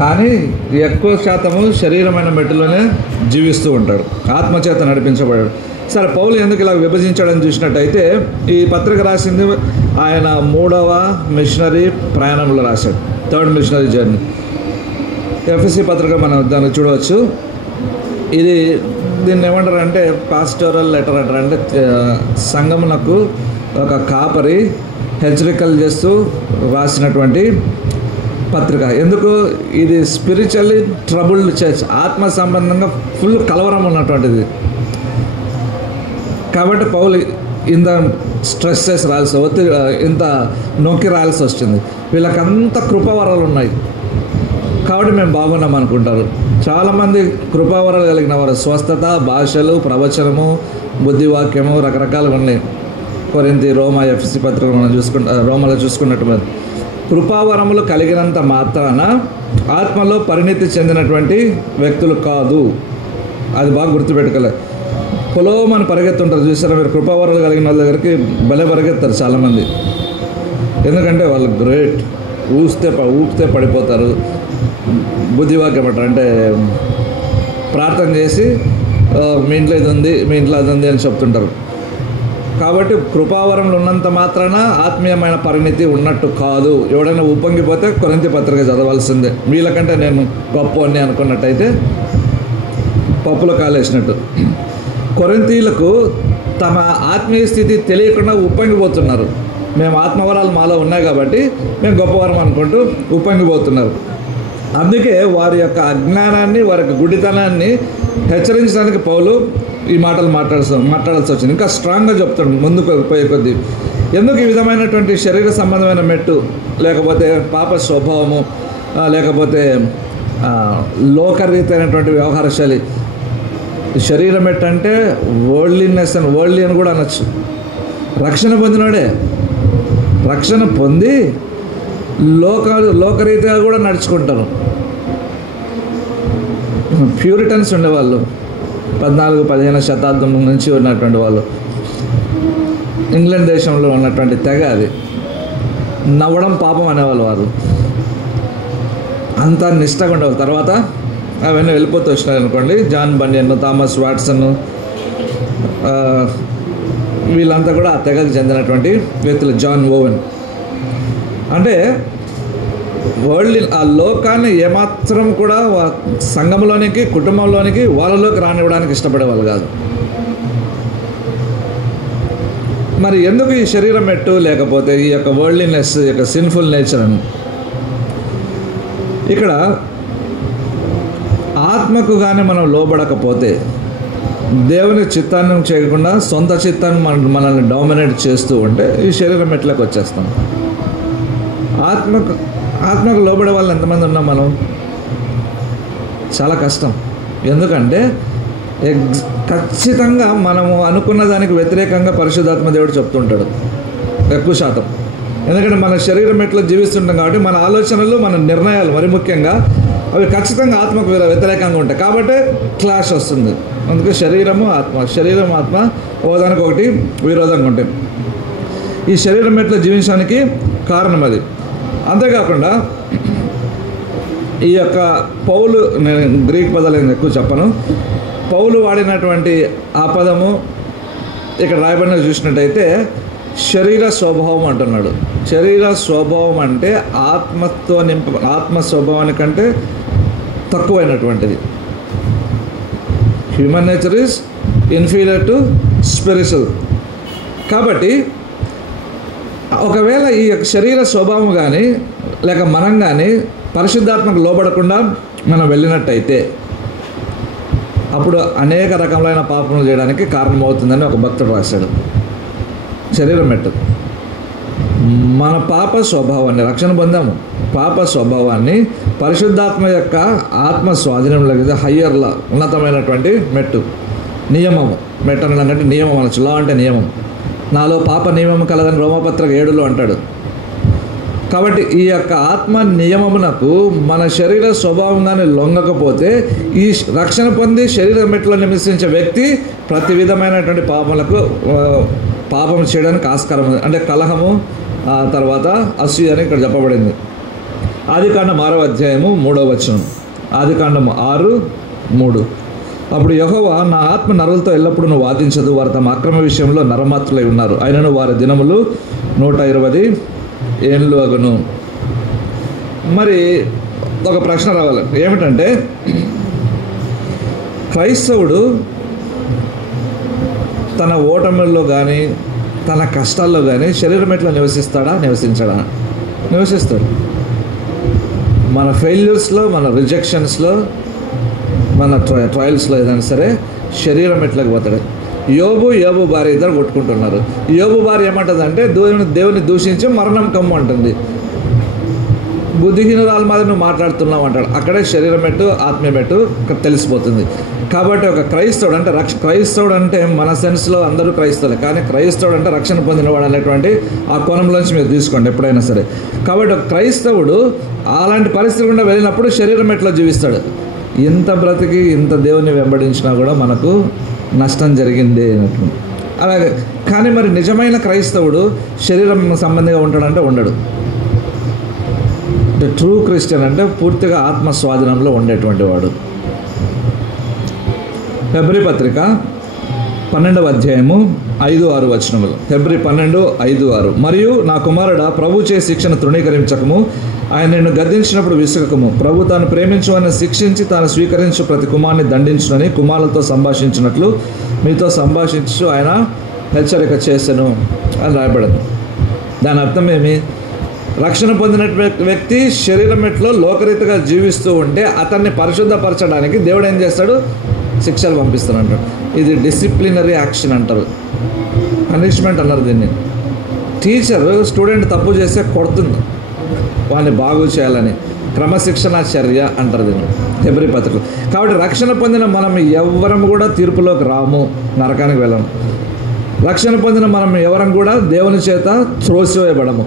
కానీ ఎక్కువ శాతము శరీరమైన మెట్టులోనే జీవిస్తూ ఉంటాడు, ఆత్మచేత నడిపించబడాడు. సరే, పౌలు ఎందుకు ఇలా విభజించాడని చూసినట్టయితే ఈ పత్రిక రాసింది ఆయన 3వ మిషనరీ ప్రయాణంలో రాశాడు, 3rd మిషనరీ జర్నీ. ఎఫ్ఎస్సి పత్రిక మనం దాన్ని చూడవచ్చు. దీన్ని ఏమంటారంటే పాస్టోరల్ లెటర్ అంటారు. అంటే సంఘమునకు ఒక కాపరి హెచ్చరికలు చేస్తూ రాసినటువంటి పత్రిక. ఎందుకు? ఇది స్పిరిచువల్లీ ట్రబుల్డ్ చర్చ్, ఆత్మ సంబంధంగా ఫుల్ కలవరం ఉన్నటువంటిది. కాబట్టి పౌలు ఇంత స్ట్రెస్ చేసి ఇంత నొక్కి రాయాల్సి వచ్చింది. వీళ్ళకంత కృపావరాలు ఉన్నాయి కాబట్టి మేము బాగున్నాం అనుకుంటారు. చాలామంది కృపావరాలు కలిగిన వారు, స్వస్థత, భాషలు, ప్రవచనము, బుద్ధివాక్యము రకరకాలుగా ఉన్నాయి. కొరింథీ, రోమా, ఎఫ్ఎస్సి పత్రికలు మనం రోమాలో చూసుకున్నట్టు కృపావరములు కలిగినంత మాత్రాన ఆత్మలో పరిణితి చెందినటువంటి వ్యక్తులు కాదు. అది బాగా గుర్తుపెట్టుకోలేదు. పొలోమని పరిగెత్తుంటారు చూసారా మీరు? కృపావరాలు కలిగిన వాళ్ళ దగ్గరికి భలే పరిగెత్తారు చాలామంది. ఎందుకంటే వాళ్ళు గ్రేట్, ఊపితే పడిపోతారు. బుద్ధివాక్యం అంటారు, అంటే ప్రార్థన చేసి మీ ఇంట్లో ఇది ఉంది, మీ ఇంట్లో అది ఉంది అని చెప్తుంటారు. కాబట్టి కృపావరంలో ఉన్నంత మాత్రాన ఆత్మీయమైన పరిణితి ఉన్నట్టు కాదు. ఎవడైనా ఉప్పొంగిపోతే కొరింథీ పత్రిక చదవాల్సిందే. వీళ్ళకంటే నేను గొప్ప అని అనుకున్నట్టయితే పప్పులో కాలేసినట్టు. కొరింథీయులకు తమ ఆత్మీయ స్థితి తెలియకుండా ఉప్పొంగిపోతున్నారు. మేము ఆత్మవరాలు మాలో ఉన్నాయి కాబట్టి మేము గొప్పవరం అనుకుంటూ ఉప్పొంగిపోతున్నారు. అందుకే వారి యొక్క అజ్ఞానాన్ని, వారి యొక్క గుడితనాన్ని హెచ్చరించడానికి పౌలు ఈ మాటలు మాట్లాడాల్సి వచ్చింది. ఇంకా స్ట్రాంగ్గా చెప్తాడు ముందుకు పోయే కొద్దీ. ఎందుకు ఈ విధమైనటువంటి శరీర సంబంధమైన మెట్టు, లేకపోతే పాప స్వభావము, లేకపోతే లోకరీతి అయినటువంటి వ్యవహార శైలి. శరీర మెట్టు అంటే వరల్డ్లీనెస్ అని, వరల్డ్లీ అని కూడా అనొచ్చు. రక్షణ పొందినోడే, రక్షణ పొంది లోకరీతిగా కూడా నడుచుకుంటారు. ప్యూరిటన్స్ ఉండేవాళ్ళు 14-15 శతాబ్దం నుంచి ఉన్నటువంటి వాళ్ళు. ఇంగ్లాండ్ దేశంలో ఉన్నటువంటి తెగ అది. నవ్వడం పాపం అనేవాళ్ళు వారు. అంత నిష్టగా ఉండేవాళ్ళు. తర్వాత అవన్నీ వెళ్ళిపోతూ వచ్చినాయి అనుకోండి. జాన్ బన్యన్, థామస్ వాట్సన్, వీళ్ళంతా కూడా ఆ తెగకు చెందినటువంటి వ్యక్తులు. జాన్ ఓవెన్ అంటే ఆ లోకాన్ని ఏమాత్రం కూడా సంఘంలోనికి, కుటుంబంలోనికి, వాళ్ళలోకి రానివ్వడానికి ఇష్టపడేవాళ్ళు కాదు. మరి ఎందుకు ఈ శరీరం మెట్టు, లేకపోతే ఈ యొక్క వరల్డ్లీనెస్, ఈ యొక్క సిన్ఫుల్ నేచర్ అని? ఇక్కడ ఆత్మకు కానీ మనం లోబడకపోతే, దేవుని చిత్తాన్ని చేయకుండా సొంత చిత్తాన్ని మనల్ని డామినేట్ చేస్తూ ఉంటే ఈ శరీరం మెట్లకు వచ్చేస్తాం. ఆత్మకు లోబడే వాళ్ళు ఎంతమంది ఉన్నాం మనం? చాలా కష్టం. ఎందుకంటే ఖచ్చితంగా మనము అనుకున్న దానికి వ్యతిరేకంగా పరిశుద్ధాత్మ దేవుడు చెప్తుంటాడు ఎక్కువ శాతం. ఎందుకంటే మన శరీరం మెట్లో జీవిస్తుంటాం కాబట్టి మన ఆలోచనలు, మన నిర్ణయాలు మరి ముఖ్యంగా అవి ఖచ్చితంగా ఆత్మకు వ్యతిరేకంగా ఉంటాయి. కాబట్టి క్లాష్ వస్తుంది. అందుకే శరీరం ఆత్మ ఓదానికి ఒకటి విరోధంగా ఉంటాయి. ఈ శరీరం మెట్లో జీవించడానికి కారణం అది. అంతేకాకుండా ఈ యొక్క పౌలు, నేను గ్రీక్ పదాలు ఎక్కువ చెప్పను, పౌలు వాడినటువంటి ఆ పదము ఇక్కడ రాయబడిన చూసినట్టయితే శరీర స్వభావం అంటున్నాడు. శరీర స్వభావం అంటే ఆత్మ స్వభావానికంటే తక్కువైనటువంటిది. Human nature is inferior to spiritual. కాబట్టి ఒకవేళ ఈ శరీర స్వభావం కానీ లేక మనం కానీ పరిశుద్ధాత్మకు లోబడకుండా మనం వెళ్ళినట్టయితే అప్పుడు అనేక రకములైన పాపములు చేయడానికి కారణమవుతుందని ఒక భక్తుడు రాశాడు. శరీరం మెట్టు మన పాప స్వభావాన్ని, రక్షణ పొందాము, పాప స్వభావాన్ని పరిశుద్ధాత్మ యొక్క ఆత్మ స్వాధీనంలో హయ్యర్లా ఉన్నతమైనటువంటి మెట్టు, నియమము. మెట్టు అనడానికి నియమం అనొచ్చు. లా అంటే నియమం. నాలో పాప నియమం కలదని రోమపత్రిక 7లో అంటాడు. కాబట్టి ఈ యొక్క ఆత్మ నియమమునకు మన శరీర స్వభావంగానే లొంగకపోతే ఈ రక్షణ పొంది శరీర మెట్లో నివసించే వ్యక్తి ప్రతి విధమైనటువంటి పాపం చేయడానికి ఆస్కారం ఉంది. అంటే కలహము, తర్వాత అసూయ అని ఇక్కడ చెప్పబడింది. ఆదికాండం 6వ అధ్యాయము 3వ వచనం. ఆదికాండం 6:3. అప్పుడు యెహోవా, నా ఆత్మ నరులతో ఎల్లప్పుడూ నువ్వు వాదించదు, వారు తమ అక్రమ విషయంలో నరమాత్రులై ఉన్నారు, అయినను వారి దినములు 120 ఏండ్లు అగును. మరి ఒక ప్రశ్న రావాలి, ఏమిటంటే క్రైస్తవుడు తన ఓటముల్లో కానీ తన కష్టాల్లో కానీ శరీరం ఎట్లా నివసిస్తాడా, నివసించడా? నివసిస్తాడు. మన ఫెయిల్యూర్స్లో, మన రిజెక్షన్స్లో, మన ట్రయల్స్లో ఏదైనా సరే శరీరం ఎట్లకి పోతాడు. యోబు భార్య ఇద్దరు కొట్టుకుంటున్నారు. యోబు భార్య ఏమంటుంది అంటే దేవుని దూషించి మరణం కమ్ము అంటుంది. బుద్ధిహీనురాలు మాదిరి నువ్వు మాట్లాడుతున్నావు అంటాడు. అక్కడే శరీరం ఎట్టు ఆత్మీయం ఎట్టు తెలిసిపోతుంది. కాబట్టి ఒక క్రైస్తవుడు అంటే క్రైస్తవుడు అంటే మన సెన్స్లో అందరూ క్రైస్తవులే, కానీ క్రైస్తవుడు అంటే రక్షణ పొందినవాడు అనేటువంటి ఆ కోణంలోంచి మీరు తీసుకోండి ఎప్పుడైనా సరే. కాబట్టి ఒక క్రైస్తవుడు అలాంటి పరిస్థితి గుండా వెళ్ళినప్పుడు శరీరం ఎట్లా జీవిస్తాడు. ఇంత బ్రతికి ఇంత దేవుని వెంబడించినా కూడా మనకు నష్టం జరిగింది అన్నట్టు. అలాగే కానీ మరి నిజమైన క్రైస్తవుడు శరీరం సంబంధిగా ఉంటాడంటే ఉండడు. అంటే ట్రూ క్రిస్టియన్ అంటే పూర్తిగా ఆత్మ స్వాధీనంలో ఉండేటువంటి వాడు. హెబ్రీ పత్రిక 12వ అధ్యాయము 5-6 వచనములు. హెబ్రీ 12:5-6. మరియు నా కుమారుడా, ప్రభు చే శిక్షను తృణీకరించకము, ఆయన నిన్ను గద్దించినప్పుడు విసుగకము. ప్రభు తాను ప్రేమించువని శిక్షించి తాను స్వీకరించు ప్రతి కుమారుని దండించునని కుమారులతో సంభాషించినట్లు మీతో సంభాషించు ఆయన హెచ్చరిక చేసెను అని రాయబడింది. దాని అర్థం ఏమి? రక్షణ పొందిన వ్యక్తి శరీరం ఎట్లో లోకరీతిగా జీవిస్తూ ఉంటే అతన్ని పరిశుద్ధపరచడానికి దేవుడు ఏం చేస్తాడు? శిక్షలు పంపిస్తానంటాడు. ఇది డిసిప్లినరీ యాక్షన్ అంటారు, పనిష్మెంట్ అన్నారు దీన్ని. టీచర్ స్టూడెంట్ తప్పు చేస్తే కొడుతుంది, వాడిని బాగు చేయాలని. క్రమశిక్షణ చర్య అంటారు దీన్ని హెబ్రీ పత్రికలో. కాబట్టి రక్షణ పొందిన మనం ఎవరం కూడా తీర్పులోకి రాము, నరకానికి వెళ్ళము. రక్షణ పొందిన మనం ఎవరం కూడా దేవుని చేత త్రోసివేయబడము.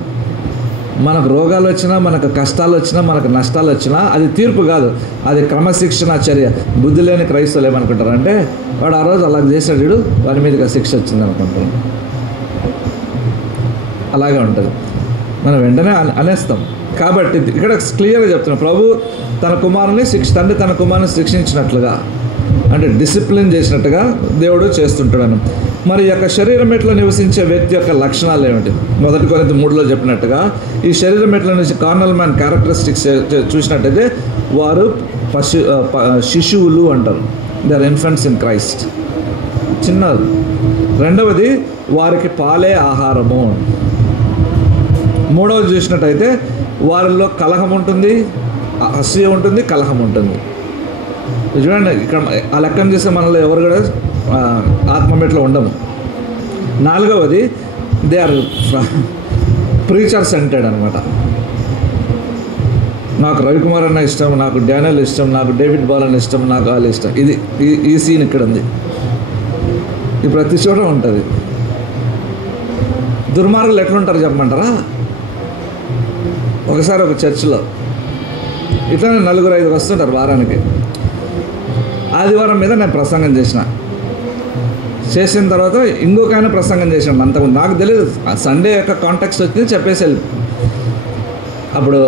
మనకు రోగాలు వచ్చినా, మనకు కష్టాలు వచ్చినా, మనకు నష్టాలు వచ్చినా అది తీర్పు కాదు, అది క్రమశిక్షణ చర్య. బుద్ధి లేని క్రైస్తవులు ఏమనుకుంటారు అంటే వాడు ఆ రోజు అలా చేసాడు, వాడి మీదకి శిక్ష వచ్చింది అనుకుంటారు. అలాగే ఉంటుంది, మనం వెంటనే అనేస్తాం. కాబట్టి ఇక్కడ క్లియర్గా చెప్తున్నాం, ప్రభు తన కుమారుని తండ్రి తన కుమారుని శిక్షించినట్లుగా, అంటే డిసిప్లిన్ చేసినట్టుగా దేవుడు చేస్తుంటాడు. మరి ఈ యొక్క శరీరం ఎట్లా నివసించే వ్యక్తి యొక్క లక్షణాలు ఏమిటి? 1 కొరింథీ 3లో చెప్పినట్టుగా ఈ శరీరం ఎట్లా నుంచి కార్నల్ మ్యాన్ క్యారెక్టరిస్టిక్స్ చూసినట్టయితే వారు శిశువులు అంటారు. They are infants in Christ, చిన్నది. రెండవది వారికి పాలే ఆహారము. మూడవది చూసినట్టయితే వారిలో కలహం ఉంటుంది, అసూయ ఉంటుంది, కలహం ఉంటుంది. చూడండి, ఇక్కడ ఆ లెక్కను చేస్తే మనలో ఎవరు కూడా ఆత్మమెట్లో ఉండము. నాలుగవది దే ఆర్ ప్రీచర్ సెంటెడ్ అనమాట. నాకు రవికుమార్ అన్న ఇష్టం, నాకు డానియల్ ఇష్టం, నాకు డేవిడ్ బాల్ అన్న ఇష్టం, నాకు వాళ్ళు ఇష్టం. ఇది ఈ సీన్ ఇక్కడ ఉంది, ఇది ప్రతి చోట ఉంటుంది. దుర్మార్గులు ఎట్లుంటారు చెప్పమంటారా? ఒకసారి ఒక చర్చిలో ఇట్లానే 4-5 వస్తుంటారు వారానికి. ఆదివారం మీద నేను ప్రసంగం చేసిన తర్వాత ఇంకొక ఆయన ప్రసంగం చేసాను. అంతకుముందు నాకు తెలియదు, సండే యొక్క కాంటాక్ట్స్ వచ్చింది చెప్పేసి వెళ్ళి. అప్పుడు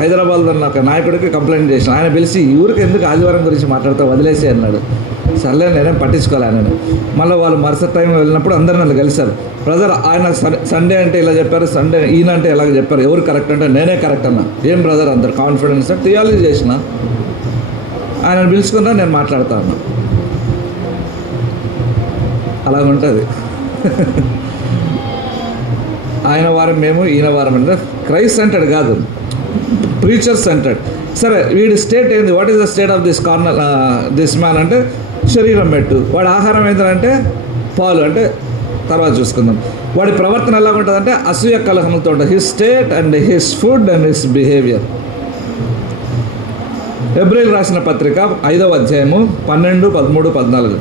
హైదరాబాద్లో ఉన్న ఒక నాయకుడికి కంప్లైంట్ చేసిన. ఆయన పిలిచి ఈ ఊరికి ఎందుకు ఆదివారం గురించి మాట్లాడుతూ వదిలేసి అన్నాడు. సర్లే నేనేం పట్టించుకోలే ఆయన. మళ్ళీ వాళ్ళు మరుసటి టైం వెళ్ళినప్పుడు అందరూ నన్ను కలిశారు. బ్రదర్, ఆయన సండే అంటే ఇలా చెప్పారు, సండే ఈయన అంటే ఇలాగ చెప్పారు, ఎవరు కరెక్ట్ అంటే నేనే కరెక్ట్ అన్నా. ఏం బ్రదర్ అందరు కాన్ఫిడెన్స్ అంటే థియాలజీ చేసిన. ఆయన పిలుచుకున్నా, నేను మాట్లాడుతా ఉన్నా. అలాగుంటుంది. ఆయన వారం మేము, ఈయన వారం అంటే క్రైస్ట్ సెంటర్డ్ కాదు, ప్రీచర్ సెంటర్డ్. సరే, వీడి స్టేట్ ఏంది? What is the state of this corner this man అంటే శరీరం పెట్టు. వాడి ఆహారం ఏంటంటే పాలు, అంటే తర్వాత చూసుకుందాం. వాడి ప్రవర్తన ఎలా ఉంటుందంటే అసూయ కలహంతో ఉంటుంది. His state and his food and his behaviour. హెబ్రీయులకు రాసిన పత్రిక 5వ అధ్యాయము 12, 13, 14.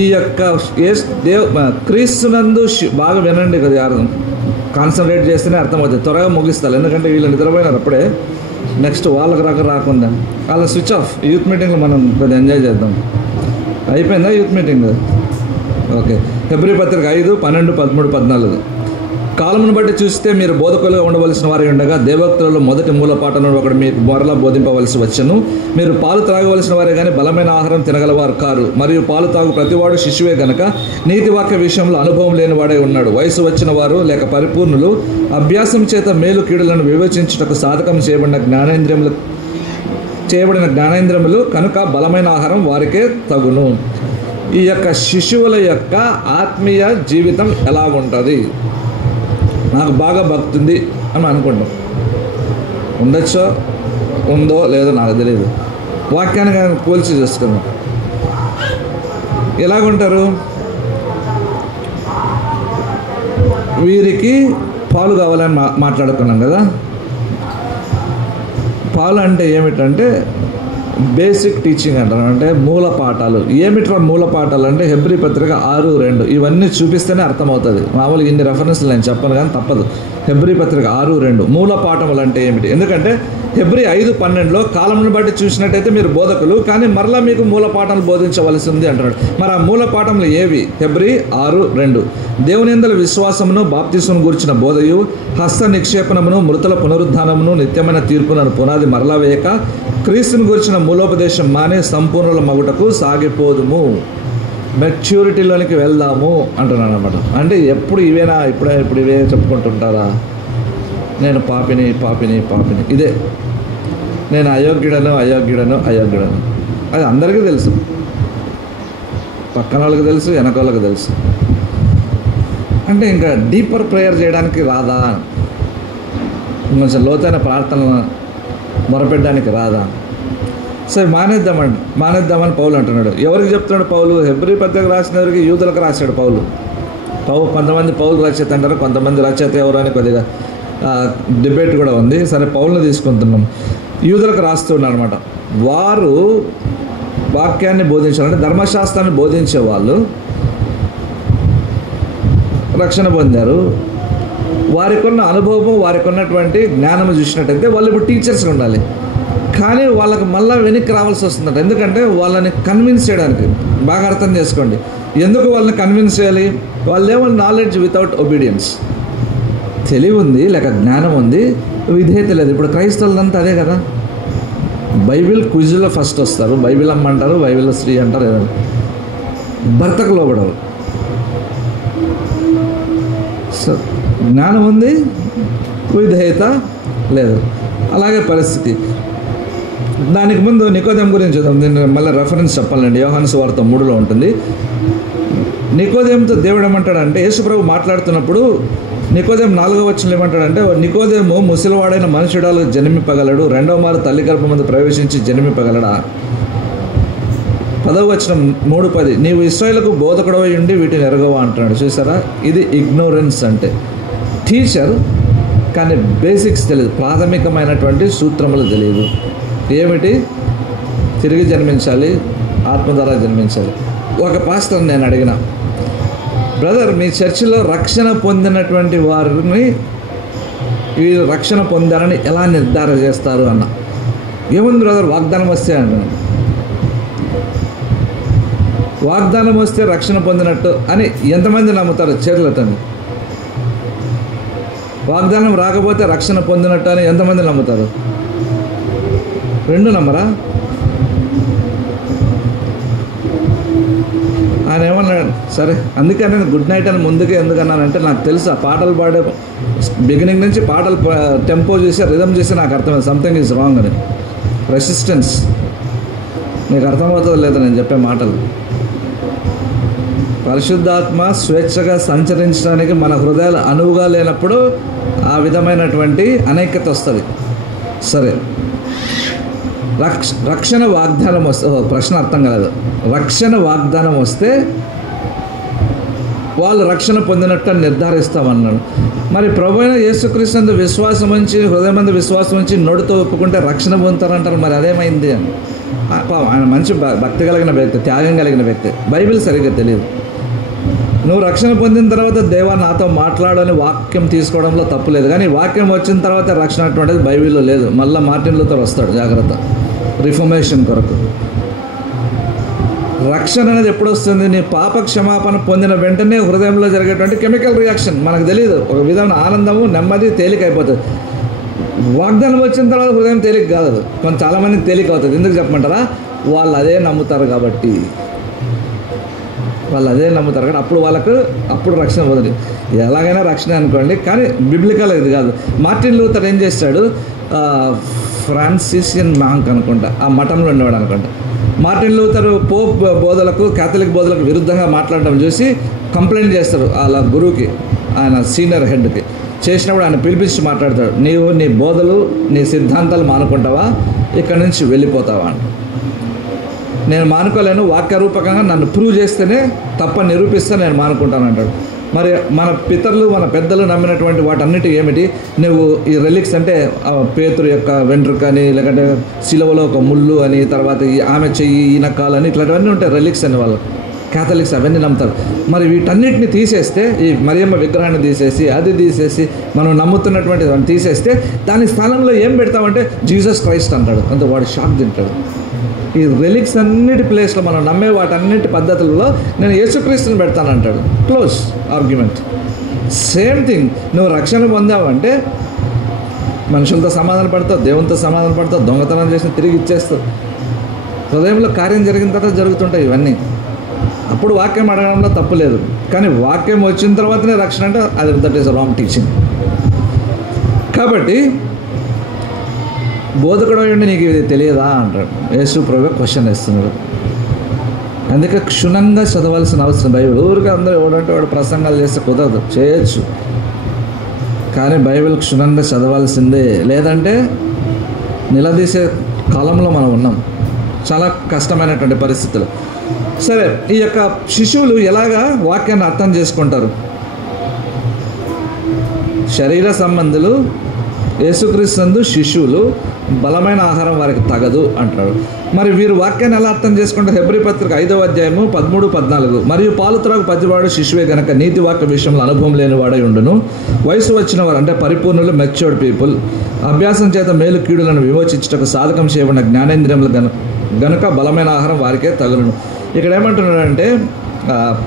ఈ యొక్క క్రీస్తునందు బాగా వినండి కదా, యారు కాన్సన్ట్రేట్ చేస్తేనే అర్థమవుతుంది. త్వరగా ముగిస్తారు, ఎందుకంటే వీళ్ళు నిద్రపోయినారు అప్పుడే. నెక్స్ట్ వాళ్ళకి రాకుండా వాళ్ళ స్విచ్ ఆఫ్. యూత్ మీటింగ్లో మనం కొద్దిగా ఎంజాయ్ చేద్దాం. అయిపోయిందా యూత్ మీటింగ్? ఓకే. హెబ్రీ పత్రిక 5, 12, 13, 14. కాలమును బట్టి చూస్తే మీరు బోధకులుగా ఉండవలసిన వారి ఉండగా దేవోక్తులలో మొదటి మూలపాఠను ఒకడు మీకు మరలా బోధింపవలసి వచ్చను. మీరు పాలు త్రాగవలసిన వారే కానీ బలమైన ఆహారం తినగలవారు కారు. మరియు పాలు తాగు ప్రతివాడు శిశువే గనక నీతివాక్య విషయంలో అనుభవం లేని వాడే ఉన్నాడు. వయసు వచ్చిన వారు లేక పరిపూర్ణులు అభ్యాసం చేత మేలు కీడులను వివేచించుటకు సాధకం చేయబడిన జ్ఞానేంద్రియములు కనుక బలమైన ఆహారం వారికే తగును. ఈ యొక్క శిశువుల యొక్క ఆత్మీయ జీవితం ఎలా ఉంటుంది? నాకు బాగా భక్తి ఉంది అని అనుకుంటాం. ఉండొచ్చో ఉందో లేదో నాకు తెలియదు. వాక్యాన్ని కానీ పోల్చి చేసుకుందాం. ఎలాగుంటారు? వీరికి పాలు కావాలని మాట్లాడుకున్నాం కదా. పాలు అంటే ఏమిటంటే బేసిక్ టీచింగ్ అంటారు, అంటే మూల పాఠాలు. ఏమిట్రా మూల పాఠాలు అంటే హెబ్రీ పత్రిక 6:2 ఇవన్నీ చూపిస్తేనే అర్థమవుతుంది. మామూలుగా ఇన్ని రెఫరెన్స్లు నేను చెప్పను కానీ తప్పదు. హెబ్రీ పత్రిక 6:2 మూల పాఠములు అంటే ఏమిటి? ఎందుకంటే హెబ్రీ 5:12 కాలమును బట్టి చూసినట్టయితే మీరు బోధకులు, కానీ మరలా మీకు మూల పాఠాలు బోధించవలసి ఉంది అంటున్నాడు. మరి ఆ మూల పాఠములు ఏవి? హెబ్రీ 6:2 దేవుని యందలి విశ్వాసమును, బాప్తిస్మను గూర్చిన బోధయు, హస్త నిక్షేపణమును, మృతుల పునరుద్ధానమును, నిత్యమైన తీర్పునను పునాది మరలా వేయక క్రీస్తుని గురించిన మూలోపదేశం మానే సంపూర్ణుల మగుటకు సాగిపోదుము, మెచ్యూరిటీలోనికి వెళ్దాము అంటున్నాను అనమాట. అంటే ఎప్పుడు ఇవేనా, ఇప్పుడు ఇవే చెప్పుకుంటుంటారా? నేను పాపిని ఇదే, నేను అయోగ్యుడను. అది అందరికీ తెలుసు, పక్కన వాళ్ళకి తెలుసు, వెనక వాళ్ళకి తెలుసు. అంటే ఇంకా డీపర్ ప్రేయర్ చేయడానికి రాదా? కొంచెం లోతైన ప్రార్థన మొరపెట్టడానికి రాదా? సరే మానేద్దామని పౌలు అంటున్నాడు. ఎవరికి చెప్తున్నాడు పౌలు? హెబ్రీ పత్రిక రాసినవరికి, యూదులకు రాశాడు పౌలు. కొంతమంది పౌలు రచయిత అంటారు, కొంతమంది రచయిత ఎవరు అని కొద్దిగా డిబేట్ కూడా ఉంది. సరే పౌలుని తీసుకుంటున్నాం. యూదులకు రాస్తున్నాడు అనమాట. వారు వాక్యాన్ని బోధించాలంటే ధర్మశాస్త్రాన్ని బోధించే వాళ్ళు రక్షణ పొందారు. వారికి ఉన్న అనుభవం, వారికి ఉన్నటువంటి జ్ఞానం చూసినట్టయితే వాళ్ళు ఇప్పుడు టీచర్స్గా ఉండాలి. కానీ వాళ్ళకి మళ్ళీ వెనక్కి రావాల్సి వస్తుందంట. ఎందుకంటే వాళ్ళని కన్విన్స్ చేయడానికి. బాగా అర్థం చేసుకోండి, ఎందుకు వాళ్ళని కన్విన్స్ చేయాలి? వాళ్ళేమో నాలెడ్జ్ వితౌట్ ఒబీడియన్స్. తెలివి ఉంది లేక జ్ఞానం ఉంది, విధేయత లేదు. ఇప్పుడు క్రైస్తవులంతా అదే కదా. బైబిల్ క్విజ్లో ఫస్ట్ వస్తారు, బైబిల్ అమ్మంటారు, బైబిల్లో స్త్రీ అంటారు, ఏదైనా భర్తకు లోబడరు. సో జ్ఞానం ఉంది, విధేయత లేదు. అలాగే పరిస్థితి. దానికి ముందు నికోదేము గురించి చూద్దాం. దీన్ని మళ్ళీ రెఫరెన్స్ చెప్పాలండి. యోహాను సువార్త 3లో ఉంటుంది. నికోదేముతో దేవుడు ఏమంటాడంటే, యేసుప్రభు మాట్లాడుతున్నప్పుడు నికోదేము 4వ వచనంలో ఏమంటాడంటే, నికోదేము ముసలివాడైన మనుషుడాలు జన్మింపగలడు, రెండవ మారు తల్లి గర్భం ముందు ప్రవేశించి జన్మింపగలడా? 10వ వచనం 3:10 నీవు ఇశ్రాయేలుకు బోధకుడవై ఉండి వీటిని ఎరగవా అంటున్నాడు. చూసారా, ఇది ఇగ్నోరెన్స్. అంటే టీచర్ కానీ బేసిక్స్ తెలియదు, ప్రాథమికమైనటువంటి సూత్రములు తెలియదు. ఏమిటి? తిరిగి జన్మించాలి, ఆత్మ ద్వారా జన్మించాలి. ఒక పాస్టర్ నేను అడిగిన, బ్రదర్ మీ చర్చిలో రక్షణ పొందినటువంటి వారిని వీరు రక్షణ పొందారని ఎలా నిర్ధారణ చేస్తారు అన్న. ఏముంది బ్రదర్, వాగ్దానం వస్తే అంటున్నాను. వాగ్దానం వస్తే రక్షణ పొందినట్టు అని ఎంతమంది నమ్ముతారు? చేతులెత్తండి. వాగ్దానం రాకపోతే రక్షణ పొందినట్టు అని ఎంతమంది నమ్ముతారు? 2 నమ్మరా? ఆయన ఏమన్నాడు? సరే, అందుకే నేను గుడ్ నైట్ అని ముందుకే ఎందుకన్నానంటే, నాకు తెలుసు ఆ పాటలు పాడే బిగినింగ్ నుంచి పాటలు టెంపో చేసి రిథమ్ చేసి నాకు అర్థమైంది సంథింగ్ ఈజ్ రాంగ్ అని. రెసిస్టెన్స్. నీకు అర్థమవుతుందో లేదో నేను చెప్పే మాటలు. పరిశుద్ధాత్మ స్వేచ్ఛగా సంచరించడానికి మన హృదయాలు అనువుగా లేనప్పుడు ఆ విధమైనటువంటి అనైక్యత వస్తుంది. సరే, రక్షణ వాగ్దానం వస్తే, ప్రశ్న అర్థం కాలేదు. రక్షణ వాగ్దానం వస్తే వాళ్ళు రక్షణ పొందినట్టు నిర్ధారిస్తామన్నాడు. మరి ప్రభువైన యేసుక్రీస్తు విశ్వాసం ఉంచి, హృదయమందు విశ్వాసం ఉంచి నోటితో ఒప్పుకుంటే రక్షణ పొందుతారంటారు. మరి అదేమైంది అని. ఆయన మంచి భక్తి కలిగిన వ్యక్తి, త్యాగం కలిగిన వ్యక్తి. బైబిల్ సరిగ్గా తెలియదు. నువ్వు రక్షణ పొందిన తర్వాత దేవా నాతో మాట్లాడని వాక్యం తీసుకోవడంలో తప్పు లేదు. కానీ వాక్యం వచ్చిన తర్వాత రక్షణ అటువంటిది బైబిల్లో లేదు. మళ్ళీ మార్టిన్ లూథర్ వస్తాడు, జాగ్రత్త, రిఫర్మేషన్ కొరకు. రక్షణ అనేది ఎప్పుడు వస్తుంది? నీ పాప క్షమాపణ పొందిన వెంటనే హృదయంలో జరిగేటువంటి కెమికల్ రియాక్షన్ మనకు తెలియదు. ఒక విధమైన ఆనందము, నెమ్మది, తేలిక అయిపోతుంది. వాగ్దానం వచ్చిన తర్వాత హృదయం తేలిక కాదు. చాలామందికి తేలిక అవుతుంది. ఎందుకు చెప్పమంటారా? వాళ్ళు అదే నమ్ముతారు కాబట్టి. అప్పుడు రక్షణ పోతుంది. ఎలాగైనా రక్షణ అనుకోండి, కానీ బిబ్లికల్ ఇది కాదు. మార్టిన్ లూథర్ ఏం చేస్తాడు? ఫ్రాన్సిసియన్ మాంక్ అనుకుంటా, ఆ మఠంలో ఉండేవాడు అనుకుంటా. మార్టిన్ లూథర్ పోప్ బోధలకు, క్యాథలిక్ బోధలకు విరుద్ధంగా మాట్లాడడం చూసి కంప్లైంట్ చేస్తారు వాళ్ళ గురువుకి, ఆయన సీనియర్ హెడ్కి. చేసినప్పుడు ఆయన పిలిపించి మాట్లాడతాడు, నీవు నీ బోధలు, నీ సిద్ధాంతాలు మానుకుంటావా, ఇక్కడి నుంచి వెళ్ళిపోతావా అని. నేను మానుకోలేను, వాక్యరూపకంగా నన్ను ప్రూవ్ చేస్తేనే, తప్ప నిరూపిస్తే నేను మానుకుంటాను అంటాడు. మరి మన పితరులు, మన పెద్దలు నమ్మినటువంటి వాటన్నిటి ఏమిటి? నువ్వు ఈ రెలిక్స్ అంటే పేతురు యొక్క వెంట్రుక అని, లేకంటే శిలువలో ఒక ముళ్ళు అని, తర్వాత ఆమె చెయ్యి, ఈయన కాలు అని, ఇట్లాంటివన్నీ ఉంటాయి రెలిక్స్ అని. వాళ్ళు క్యాథలిక్స్ అవన్నీ నమ్ముతారు. మరి వీటన్నిటిని తీసేస్తే, ఈ మరియమ్మ విగ్రహాన్ని తీసేసి, అది తీసేసి, మనం నమ్ముతున్నటువంటి దాన్ని తీసేస్తే, దాని స్థానంలో ఏం పెడతామంటే జీసస్ క్రైస్ట్ అంటాడు. అంత వాడు షాక్ తింటాడు. ఈ రెలిక్స్ అన్నిటి ప్లేస్లో మనం నమ్మే వాటన్నిటి పద్ధతులలో నేను యేసుక్రీస్తుని పెడతానంటాడు. Close argument. సేమ్ థింగ్, నువ్వు రక్షణ పొందావంటే మనుషులతో సమాధాన పడతావు, దేవునితో సమాధాన పడతావు, దొంగతనం చేసి తిరిగి ఇచ్చేస్తావు. హృదయంలో కార్యం జరిగిన తర్వాత జరుగుతుంటాయి ఇవన్నీ. అప్పుడు వాక్యం అడగడంలో తప్పు లేదు, కానీ వాక్యం వచ్చిన తర్వాతనే రక్షణ అంటే అది దట్ ఈస్ రాంగ్ టీచింగ్. కాబట్టి బోధకుడు అయ్యండి నీకు ఇది తెలియదా అంటాడు. యేసు ప్రభు క్వశ్చన్ వేస్తున్నాడు. అందుకే క్షుణ్ణంగా చదవాల్సిన అవసరం. బైబిల్ ఊరికి అందరూ ఎవడంటే వాడు ప్రసంగాలు చేస్తే కుదరదు, చేయొచ్చు, కానీ బైబిల్ క్షుణ్ణంగా చదవాల్సిందే. లేదంటే నిలదీసే కాలంలో మనం ఉన్నాం, చాలా కష్టమైనటువంటి పరిస్థితులు. సరే, ఈ యొక్క శిశువులు ఎలాగా వాక్యాన్ని అర్థం చేసుకుంటారు? శరీర సంబంధులు, యేసుక్రీస్తు శిశువులు, బలమైన ఆహారం వారికి తగదు అంటాడు. మరి వీరు వాక్యాన్ని ఎలా అర్థం చేసుకుంటారు? హెబ్రీ పత్రిక 5వ అధ్యాయము 13-14. మరియు పాలు త్రాగు ప్రతివాడు శిశువే గనక నీతి వాక్య విషయంలో అనుభవం లేని వాడై ఉండును. వయసు వచ్చిన వారు అంటే పరిపూర్ణులు, మెచ్యూర్డ్ పీపుల్, అభ్యాసం చేత మేలు కీడులను విమోచించుటకు సాధకం చేయబడిన జ్ఞానేంద్రియములు గనుక బలమైన ఆహారం వారికే తగులును. ఇక్కడ ఏమంటున్నాడంటే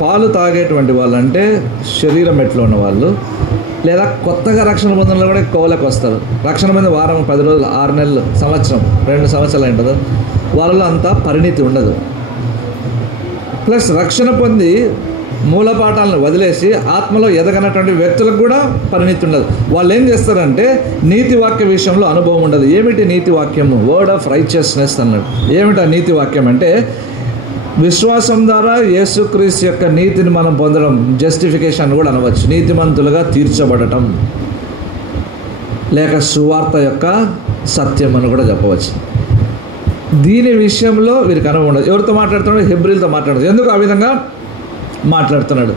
పాలు తాగేటువంటి వాళ్ళు అంటే శరీరం ఎట్లా ఉన్న వాళ్ళు, లేదా కొత్తగా రక్షణ పొందడంలో కూడా కోవలకు వస్తారు. రక్షణ పొంది వారం, 10 రోజులు, 6 నెలలు, సంవత్సరం, 2 సంవత్సరాలు ఏంటదో వాళ్ళలో అంత పరిణితి ఉండదు. ప్లస్ రక్షణ పొంది మూల పాఠాలను వదిలేసి ఆత్మలో ఎదగనటువంటి వ్యక్తులకు కూడా పరిణితి ఉండదు. వాళ్ళు ఏం చేస్తారంటే నీతి వాక్య విషయంలో అనుభవం ఉండదు. ఏమిటి నీతి వాక్యము? వర్డ్ ఆఫ్ రైచియస్నెస్ అన్నాడు. ఏమిటి ఆ నీతి వాక్యం అంటే విశ్వాసం ద్వారా యేసుక్రీస్తు యొక్క నీతిని మనం పొందడం, జస్టిఫికేషన్ కూడా అనవచ్చు. నీతిమంతులుగా తీర్చబడటం, లేక సువార్త యొక్క సత్యం అని కూడా చెప్పవచ్చు. దీని విషయంలో వీరికి అనుభవం ఉండదు. ఎవరితో మాట్లాడుతున్నాడు? హెబ్రీలతో మాట్లాడుతున్నాడు. ఎందుకు ఆ విధంగా మాట్లాడుతున్నాడు?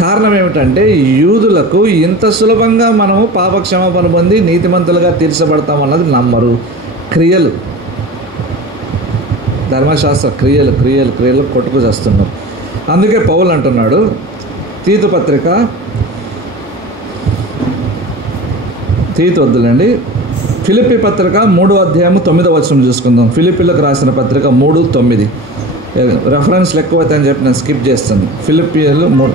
కారణం ఏమిటంటే యూదులకు ఇంత సులభంగా మనము పాప క్షమాపణ పొంది నీతిమంతులుగా తీర్చబడతాం అన్నది నమ్మరు. క్రియలు, ధర్మశాస్త్ర క్రియలు క్రియలు క్రియలు కొట్టుకు చేస్తున్నారు. అందుకే పౌలు అంటున్నాడు, తీతు పత్రిక, తీతు వద్దులండి, ఫిలిప్పీ పత్రిక 3వ అధ్యాయము 9వ వచనం చూసుకుందాం. ఫిలిప్పీలకు రాసిన పత్రిక 3:9. రెఫరెన్స్లు ఎక్కువైతే అని చెప్పి నేను స్కిప్ చేస్తాను. ఫిలిప్పీలు 3.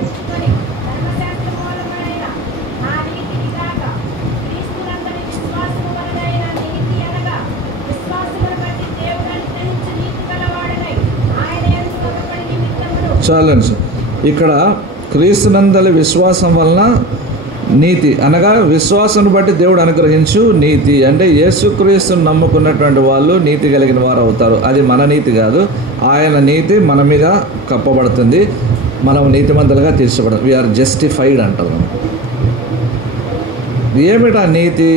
చాలండి. ఇక్కడ క్రీస్తునందలి విశ్వాసం వలన నీతి అనగా విశ్వాసాన్ని బట్టి దేవుడు అనుగ్రహించు నీతి అంటే యేసుక్రీస్తుని నమ్ముకున్నటువంటి వాళ్ళు నీతి కలిగిన వారు అవుతారు. అది మన నీతి కాదు, ఆయన నీతి మన మీద కప్పబడుతుంది. మనం నీతిమంతులుగా తీర్చబడదు. వీఆర్ జస్టిఫైడ్ అంటారు. ఏమిటా నీతి?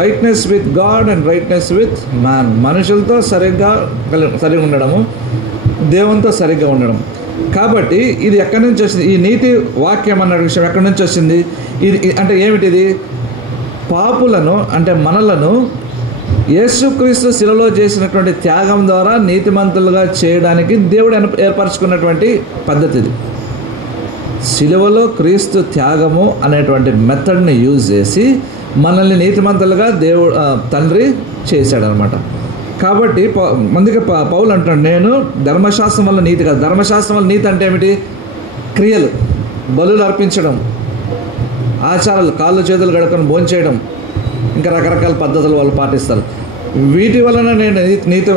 Righteousness with God and righteousness with man. మనుషులతో సరిగ్గా ఉండడము, దేవునితో సరిగ్గా ఉండడం. కాబట్టి ఇది ఎక్కడి నుంచి వచ్చింది? ఈ నీతి వాక్యం అన్న విషయం ఎక్కడి నుంచి వచ్చింది? ఇది అంటే ఏమిటిది? పాపులను అంటే మనలను యేసుక్రీస్తు శిలలో చేసినటువంటి త్యాగం ద్వారా నీతిమంతులుగా చేయడానికి దేవుడు ఏర్పరచుకున్నటువంటి పద్ధతి ఇది. శిలువలో క్రీస్తు త్యాగము అనేటువంటి మెథడ్ని యూజ్ చేసి మనల్ని నీతిమంతులుగా దేవుడు తండ్రి చేశాడనమాట. కాబట్టి అందుకే పౌలు అంటాడు, నేను ధర్మశాస్త్రం వల్ల నీతి కాదు. ధర్మశాస్త్రం వల్ల నీతి అంటే ఏమిటి? క్రియలు, బలులు అర్పించడం, ఆచారాలు, కాళ్ళు చేతులు గడుకొని భోంచేయడం, ఇంకా రకరకాల పద్ధతులు వాళ్ళు పాటిస్తారు. వీటి వలన నేను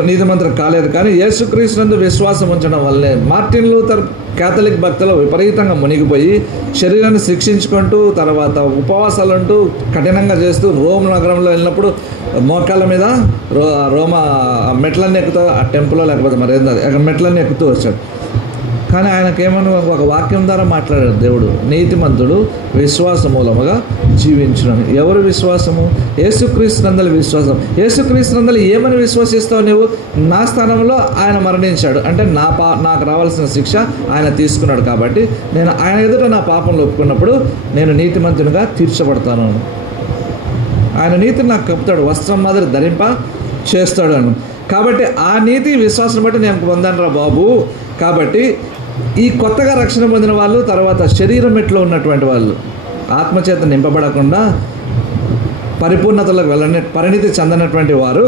నీతిమంతుడు కాలేదు, కానీ యేసుక్రీస్తునందు విశ్వాసం ఉంచడం వల్లే. మార్టిన్ లూథర్ కేథలిక్ భక్తులు విపరీతంగా మునిగిపోయి శరీరాన్ని శిక్షించుకుంటూ, తర్వాత ఉపవాసాలంటూ కఠినంగా చేస్తూ రోమ్ నగరంలో వెళ్ళినప్పుడు మోకాళ్ళ మీద రోమా మెట్లన్నీ ఎక్కుతూ, ఆ టెంపుల్లో లేకపోతే మరి మెట్లన్నీ ఎక్కుతూ వచ్చాడు. కానీ ఆయనకేమని ఒక వాక్యం ద్వారా మాట్లాడాడు దేవుడు, నీతిమంతుడు విశ్వాస మూలముగా జీవించడం. ఎవరు విశ్వాసము? యేసుక్రీస్తునందలి విశ్వాసం. యేసుక్రీస్తునందలి ఏమని విశ్వసిస్తావు నువ్వు? నా స్థానంలో ఆయన మరణించాడు అంటే నాకు రావాల్సిన శిక్ష ఆయన తీసుకున్నాడు, కాబట్టి నేను ఆయన ఎదుట నా పాపంలో ఒప్పుకున్నప్పుడు నేను నీతిమంతునిగా తీర్చబడతాను. ఆయన నీతిని నాకు కప్పుతాడు, వస్త్రం మాదిరి ధరింప చేస్తాడు అని. కాబట్టి ఆ నీతి విశ్వాసం బట్టి నేను పొందాను రా బాబు. కాబట్టి ఈ కొత్తగా రక్షణ పొందిన వాళ్ళు, తర్వాత శరీరం మెట్లో ఉన్నటువంటి వాళ్ళు, ఆత్మచేత నింపబడకుండా పరిపూర్ణతలకు పరిణితి చెందనటువంటి వారు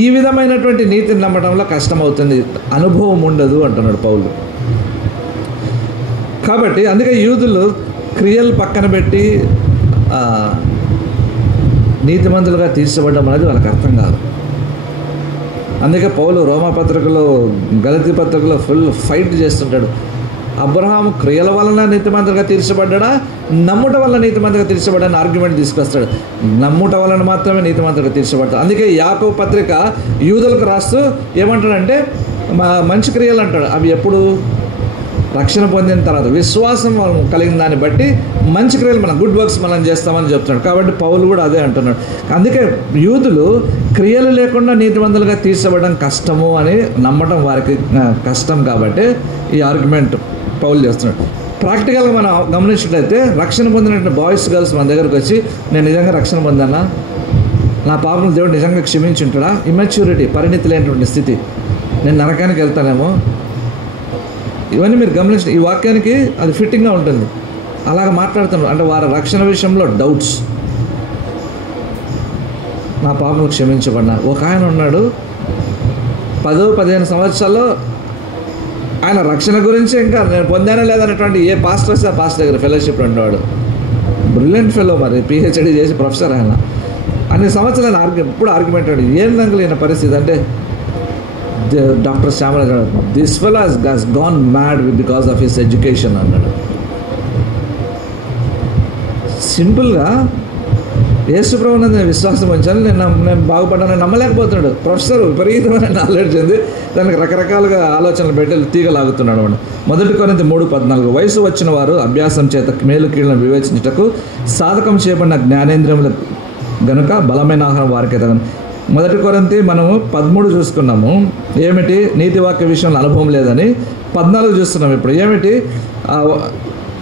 ఈ విధమైనటువంటి నీతిని నమ్మడంలో కష్టమవుతుంది, అనుభవం ఉండదు అంటున్నాడు పౌలు. కాబట్టి అందుకే యూదులు క్రియలు పక్కన పెట్టి నీతిమంతులుగా తీర్చబడడం అనేది వాళ్ళకి అర్థం కాదు. అందుకే పౌలు రోమాపత్రికలో, గలతీ పత్రికలో ఫుల్ ఫైట్ చేస్తుంటాడు. అబ్రహాము క్రియల వలన నీతిమంతులుగా తీర్చబడ్డా, నమ్ముట వల్ల నీతిమంతులుగా తీర్చబడ్డాని ఆర్గ్యుమెంట్ తీసుకొస్తాడు. నమ్ముట వలన మాత్రమే నీతిమంతులుగా తీర్చబడతాడు. అందుకే యాకోబు పత్రిక యూదులకు రాస్తూ ఏమంటాడంటే మంచి క్రియలు అంటాడు. అవి ఎప్పుడు? రక్షణ పొందిన తర్వాత విశ్వాసం కలిగిన దాన్ని బట్టి మంచి క్రియలు, మన గుడ్ వర్క్స్ మనం చేస్తామని చెప్తున్నాడు. కాబట్టి పౌలు కూడా అదే అంటున్నాడు. అందుకే యూదులు క్రియలు లేకుండా నీతిమంతులుగా తీర్చబడడం కష్టము అని నమ్మడం వారికి కష్టం, కాబట్టి ఈ ఆర్గ్యుమెంట్ పౌలు చేస్తున్నాడు. ప్రాక్టికల్గా మనం గమనించినట్లయితే రక్షణ పొందినటువంటి బాయ్స్ గర్ల్స్ మన దగ్గరకు వచ్చి, నేను నిజంగా రక్షణ పొందానా, నా పాపం దేవుడు నిజంగా క్షమించుంటాడా, ఇమ్మెచ్యూరిటీ, పరిణితి లేనటువంటి స్థితి, నేను నరకానికి వెళ్తానేమో, ఇవన్నీ మీరు గమనించిన ఈ వాక్యానికి అది ఫిట్టింగ్గా ఉంటుంది. అలాగ మాట్లాడుతున్నారు అంటే వారి రక్షణ విషయంలో డౌట్స్. నా పాపం క్షమించబడినా. ఒక ఆయన ఉన్నాడు 10-15 సంవత్సరాల్లో ఆయన రక్షణ గురించి ఇంకా నేను పొందానా లేదన్నటువంటి ఏ పాస్టర్ ఆ పాస్టర్ దగ్గర ఫెలోషిప్ ఉండేవాడు. బ్రిలియంట్ ఫెలో, మరి పిహెచ్డి చేసి ప్రొఫెసర్ ఆయన. అన్ని సంవత్సరాలు ఎప్పుడు ఆర్గ్యుమెంట్ అయ్యాడు. ఏందంగా ఈయన పరిస్థితి అంటే, doctor Shyamraj this fellow has gone mad because of his education అన్నాడు. సింపుల్గా యేసుప్రభువునందు నేను విశ్వాసం ఉంచాను, నేను బాగుపడ్డానని నమ్మలేకపోతున్నాడు. ప్రొఫెసర్ విపరీతమైన నాలెడ్జ్ ఉంది, దానికి రకరకాలుగా ఆలోచనలు పెట్టి తీగలాగుతున్నాడు. వాడు 1 కొరింథీ 3:14 వయసు వచ్చిన వారు అభ్యాసం చేత మేలు కీళ్ళను వివేచించుటకు సాధకం చేయబడిన జ్ఞానేంద్రియముల గనుక బలమైన ఆహారం వారికి తగను. 1 కొరింథీ మనము 13 చూసుకున్నాము. ఏమిటి? నీతి వాక్య విషయంలో అనుభవం లేదని. 14 చూస్తున్నాం ఇప్పుడు. ఏమిటి?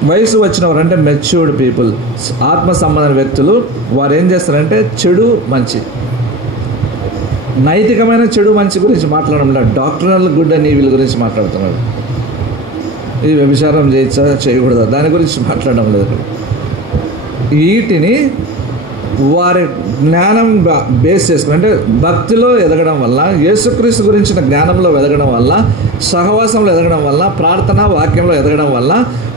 వయసు వచ్చిన వారు అంటే మెచ్యూర్డ్ పీపుల్, ఆత్మ సంబంధమైన వ్యక్తులు. వారు ఏం చేస్తారంటే చెడు మంచి, నైతికమైన చెడు మంచి గురించి మాట్లాడడం లేదు, డాక్టరల్ గుడ్ అండ్ ఈవిల్ గురించి మాట్లాడుతున్నాడు. ఇది వ్యభిచారం చేయొచ్చా చేయకూడదా దాని గురించి మాట్లాడడం లేదు. వీటిని వారి జ్ఞానం బేస్ చేసుకుని, అంటే భక్తిలో ఎదగడం వల్ల, యేసుక్రీస్తు గురించిన జ్ఞానంలో ఎదగడం వల్ల, సహవాసంలో ఎదగడం వల్ల, ప్రార్థన వాక్యంలో ఎదగడం వల్ల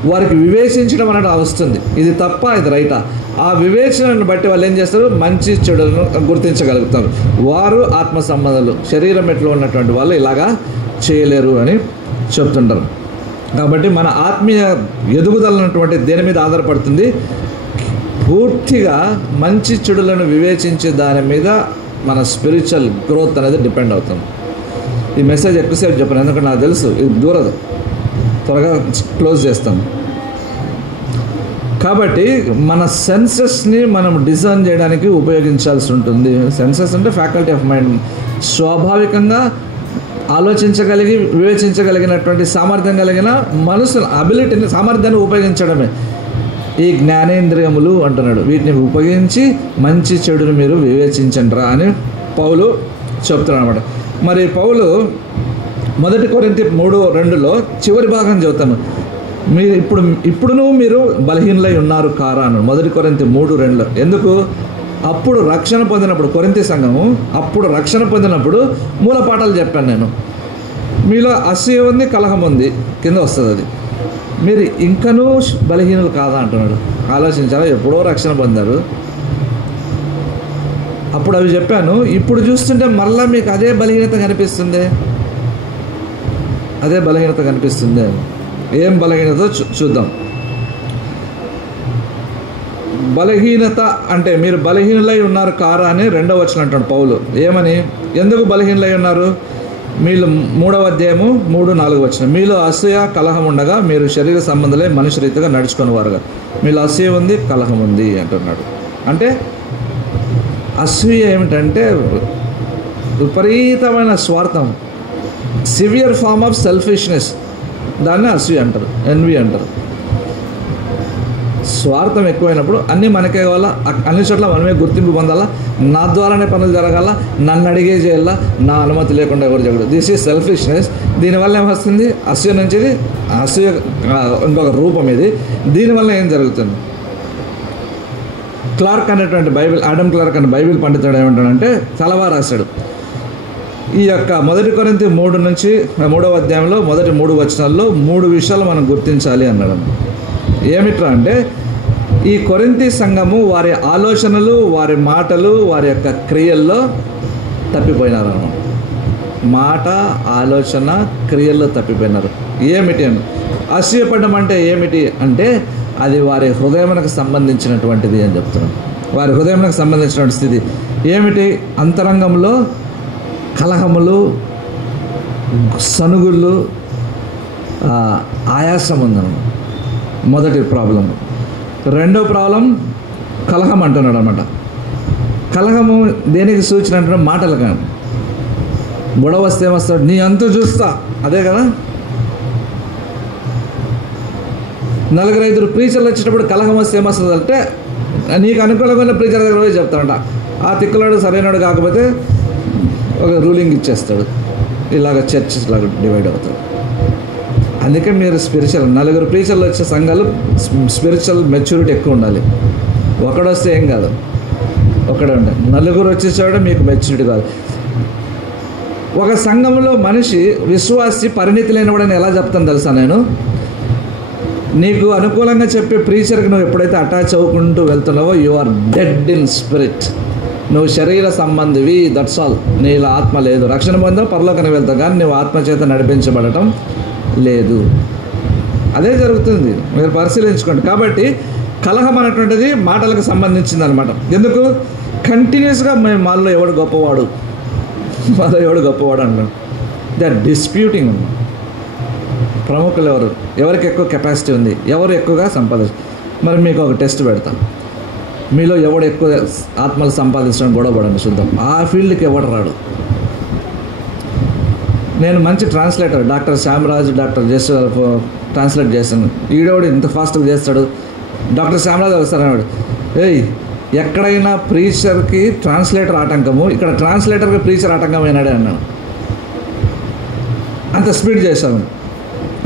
వారికి వివేచించడం అనేది వస్తుంది. ఇది తప్ప ఇది రైటా, ఆ వివేచనను బట్టి వాళ్ళు ఏం చేస్తారు? మంచి చెడులను గుర్తించగలుగుతారు. వారు ఆత్మ సంబంధాలు, శరీరం ఎట్లో ఉన్నటువంటి వాళ్ళు ఇలాగా చేయలేరు అని చెప్తుంటారు. కాబట్టి మన ఆత్మీయ ఎదుగుదల అన్నటువంటి దేని మీద ఆధారపడుతుంది? పూర్తిగా మంచి చెడులను వివేచించే దాని మీద మన స్పిరిచువల్ గ్రోత్ అనేది డిపెండ్ అవుతుంది. ఈ మెసేజ్ ఎక్కువసేపు చెప్పాను, ఎందుకంటే నాకు తెలుసు ఇది దూరదు, త్వరగా క్లోజ్ చేస్తాను. కాబట్టి మన సెన్సెస్ని మనం డిజైన్ చేయడానికి ఉపయోగించాల్సి ఉంటుంది. సెన్సెస్ అంటే ఫ్యాకల్టీ ఆఫ్ మైండ్, స్వాభావికంగా ఆలోచించగలిగి వివేచించగలిగినటువంటి సామర్థ్యం కలిగిన మనసు అబిలిటీని, సామర్థ్యాన్ని ఉపయోగించడమే ఈ జ్ఞానేంద్రియములు అంటున్నాడు. వీటిని ఉపయోగించి మంచి చెడుని మీరు వివేచించండిరా అని పౌలు చెప్తున్నాడు అనమాట. మరి పౌలు 1 కొరింథీ 3:2 చివరి భాగం చెబుతాను. మీరు ఇప్పుడు మీరు బలహీనులై ఉన్నారు కారా అన్నాడు. 1 కొరింథీ 3:2 ఎందుకు? అప్పుడు రక్షణ పొందినప్పుడు కొరింథీ సంఘము అప్పుడు రక్షణ పొందినప్పుడు మూల పాఠాలు చెప్పాను నేను. మీలో అసూయ ఉంది, కలహం ఉంది, కింద వస్తుంది అది. మీరు ఇంకనూ బలహీనులు కాదా అంటున్నాడు. ఆలోచించారా? ఎప్పుడో రక్షణ పొందారు, అప్పుడు అవి చెప్పాను. ఇప్పుడు చూస్తుంటే మళ్ళీ మీకు అదే బలహీనత కనిపిస్తుంది. అదే బలహీనత కనిపిస్తుంది. ఏం బలహీనత చూద్దాం. బలహీనత అంటే మీరు బలహీనులై ఉన్నారు కారా అని 2వ వచనం అంటాడు పౌలు. ఏమని, ఎందుకు బలహీనులై ఉన్నారు? మీలో 3వ అధ్యాయము 3-4 వచనం. మీలో అసూయ కలహం ఉండగా మీరు శరీర సంబంధులై మనుష్య రీతిగా నడుచుకుని వారుగా. మీలో అసూయ ఉంది, కలహం ఉంది అంటున్నాడు. అంటే అసూయ ఏమిటంటే విపరీతమైన స్వార్థం, సివియర్ ఫార్మ్ ఆఫ్ సెల్ఫిష్నెస్. దాన్ని అసూయ అంటారు, ఎన్వి అంటారు. స్వార్థం ఎక్కువైనప్పుడు అన్నీ మనకే కావాలా, అన్ని చోట్ల మనమే గుర్తింపు పొందాలా, నా ద్వారానే పనులు జరగాల, నన్ను అడిగే చేయాలా, నా అనుమతి లేకుండా ఎవరు జరగదు. This is selfishness. దీనివల్ల ఏమొస్తుంది? అసూయ నుంచి అసూయ ఇంకొక రూపం ఇది. దీనివల్ల ఏం జరుగుతుంది? క్లార్క్ అనేటువంటి ఆడమ్ క్లార్క్ అనే బైబిల్ పండితుడు ఏమంటాడంటే చాలా బాగా రాశాడు. ఈ యొక్క 1 కొరింథీ 3 నుంచి 3వ అధ్యాయంలో మొదటి 3 వచనాల్లో 3 విషయాలు మనం గుర్తించాలి అన్నాడు. ఏమిట్రా అంటే, ఈ కొరింథీ సంఘము వారి ఆలోచనలు, వారి మాటలు, వారి యొక్క క్రియల్లో తప్పిపోయినారు అన్నమాట. మాట, ఆలోచన, క్రియల్లో తప్పిపోయినారు. ఏమిటి అని అసూయపడడం అంటే ఏమిటి అంటే, అది వారి హృదయమునకు సంబంధించినటువంటిది అని చెప్తున్నాం. వారి హృదయమునకు సంబంధించినటువంటి స్థితి ఏమిటి? అంతరంగంలో కలహములు, సనుగుళ్ళు, ఆయాసం ఉందన్నమాట. మొదటి ప్రాబ్లం. రెండో ప్రాబ్లం కలహం అంటున్నాడు అనమాట. కలహము దేనికి సూచన అంటున్నాడు? మాటలు కానీ. గొడవ వస్తే ఏమొస్తాడు? నీ అంతు చూస్తా, అదే కదా. 4-5 ప్రీచర్లు వచ్చేటప్పుడు కలహం వస్తే ఏమొస్తుంది అంటే, నీకు అనుకూలంగా ప్రీచర్ దగ్గర పోయి చెప్తాడంట. ఆ తిక్కులాడు సరైనడు కాకపోతే ఒక రూలింగ్ ఇచ్చేస్తాడు. ఇలాగ చర్చెస్ లాగా డివైడ్ అవుతాడు. అందుకే మీరు స్పిరిచువల్ 4 ప్రీచర్లు వచ్చే సంఘాలు స్పిరిచువల్ మెచ్యూరిటీ ఎక్కువ ఉండాలి. ఒకడొస్తే ఏం కాదు, ఒకడే ఉండాలి. 4 వచ్చేసాడు మీకు మెచ్యూరిటీ కాదు. ఒక సంఘంలో మనిషి విశ్వాసి పరిణితి లేనివాడని ఎలా చెప్తాను తెలుసా నేను? నీకు అనుకూలంగా చెప్పే ప్రీచర్కి నువ్వు ఎప్పుడైతే అటాచ్ అవ్వకుంటూ వెళ్తున్నావో you are dead in spirit. నువ్వు శరీర సంబంధివి, దట్స్ ఆల్. నీలో ఆత్మ లేదు. రక్షణ పొందావు, పరలోకానికి వెళ్తావు, కానీ నువ్వు ఆత్మ చేత నడిపించబడటం లేదు. అదే జరుగుతుంది, మీరు పరిశీలించుకోండి. కాబట్టి కలహం అనేటువంటిది మాటలకు సంబంధించింది అనమాట. ఎందుకు? కంటిన్యూస్గా మేము మాలో ఎవడు గొప్పవాడు అంటాడు. They are disputing. ప్రముఖులు ఎవరికి ఎక్కువ కెపాసిటీ ఉంది, ఎవరు ఎక్కువగా సంపాదించారు. మరి మీకు ఒక టెస్ట్ పెడతాం. మీలో ఎవడు ఎక్కువ ఆత్మలు సంపాదించడం గొడవపడండి చూద్దాం. ఆ ఫీల్డ్కి ఎవడు రాడు. నేను మంచి translator, doctor Shyamaraju, doctor just translate చేశాను. ఈడోడు ఇంత ఫాస్ట్గా చేస్తాడు. డాక్టర్ శ్యామరాజు వస్తారన్నాడు, ఏయ్ ఎక్కడైనా ప్రీచర్కి ట్రాన్స్లేటర్ ఆటంకము, ఇక్కడ ట్రాన్స్లేటర్కి ప్రీచర్ ఆటంకం అయినాడే అన్నాడు. అంత స్పీడ్ చేశాను.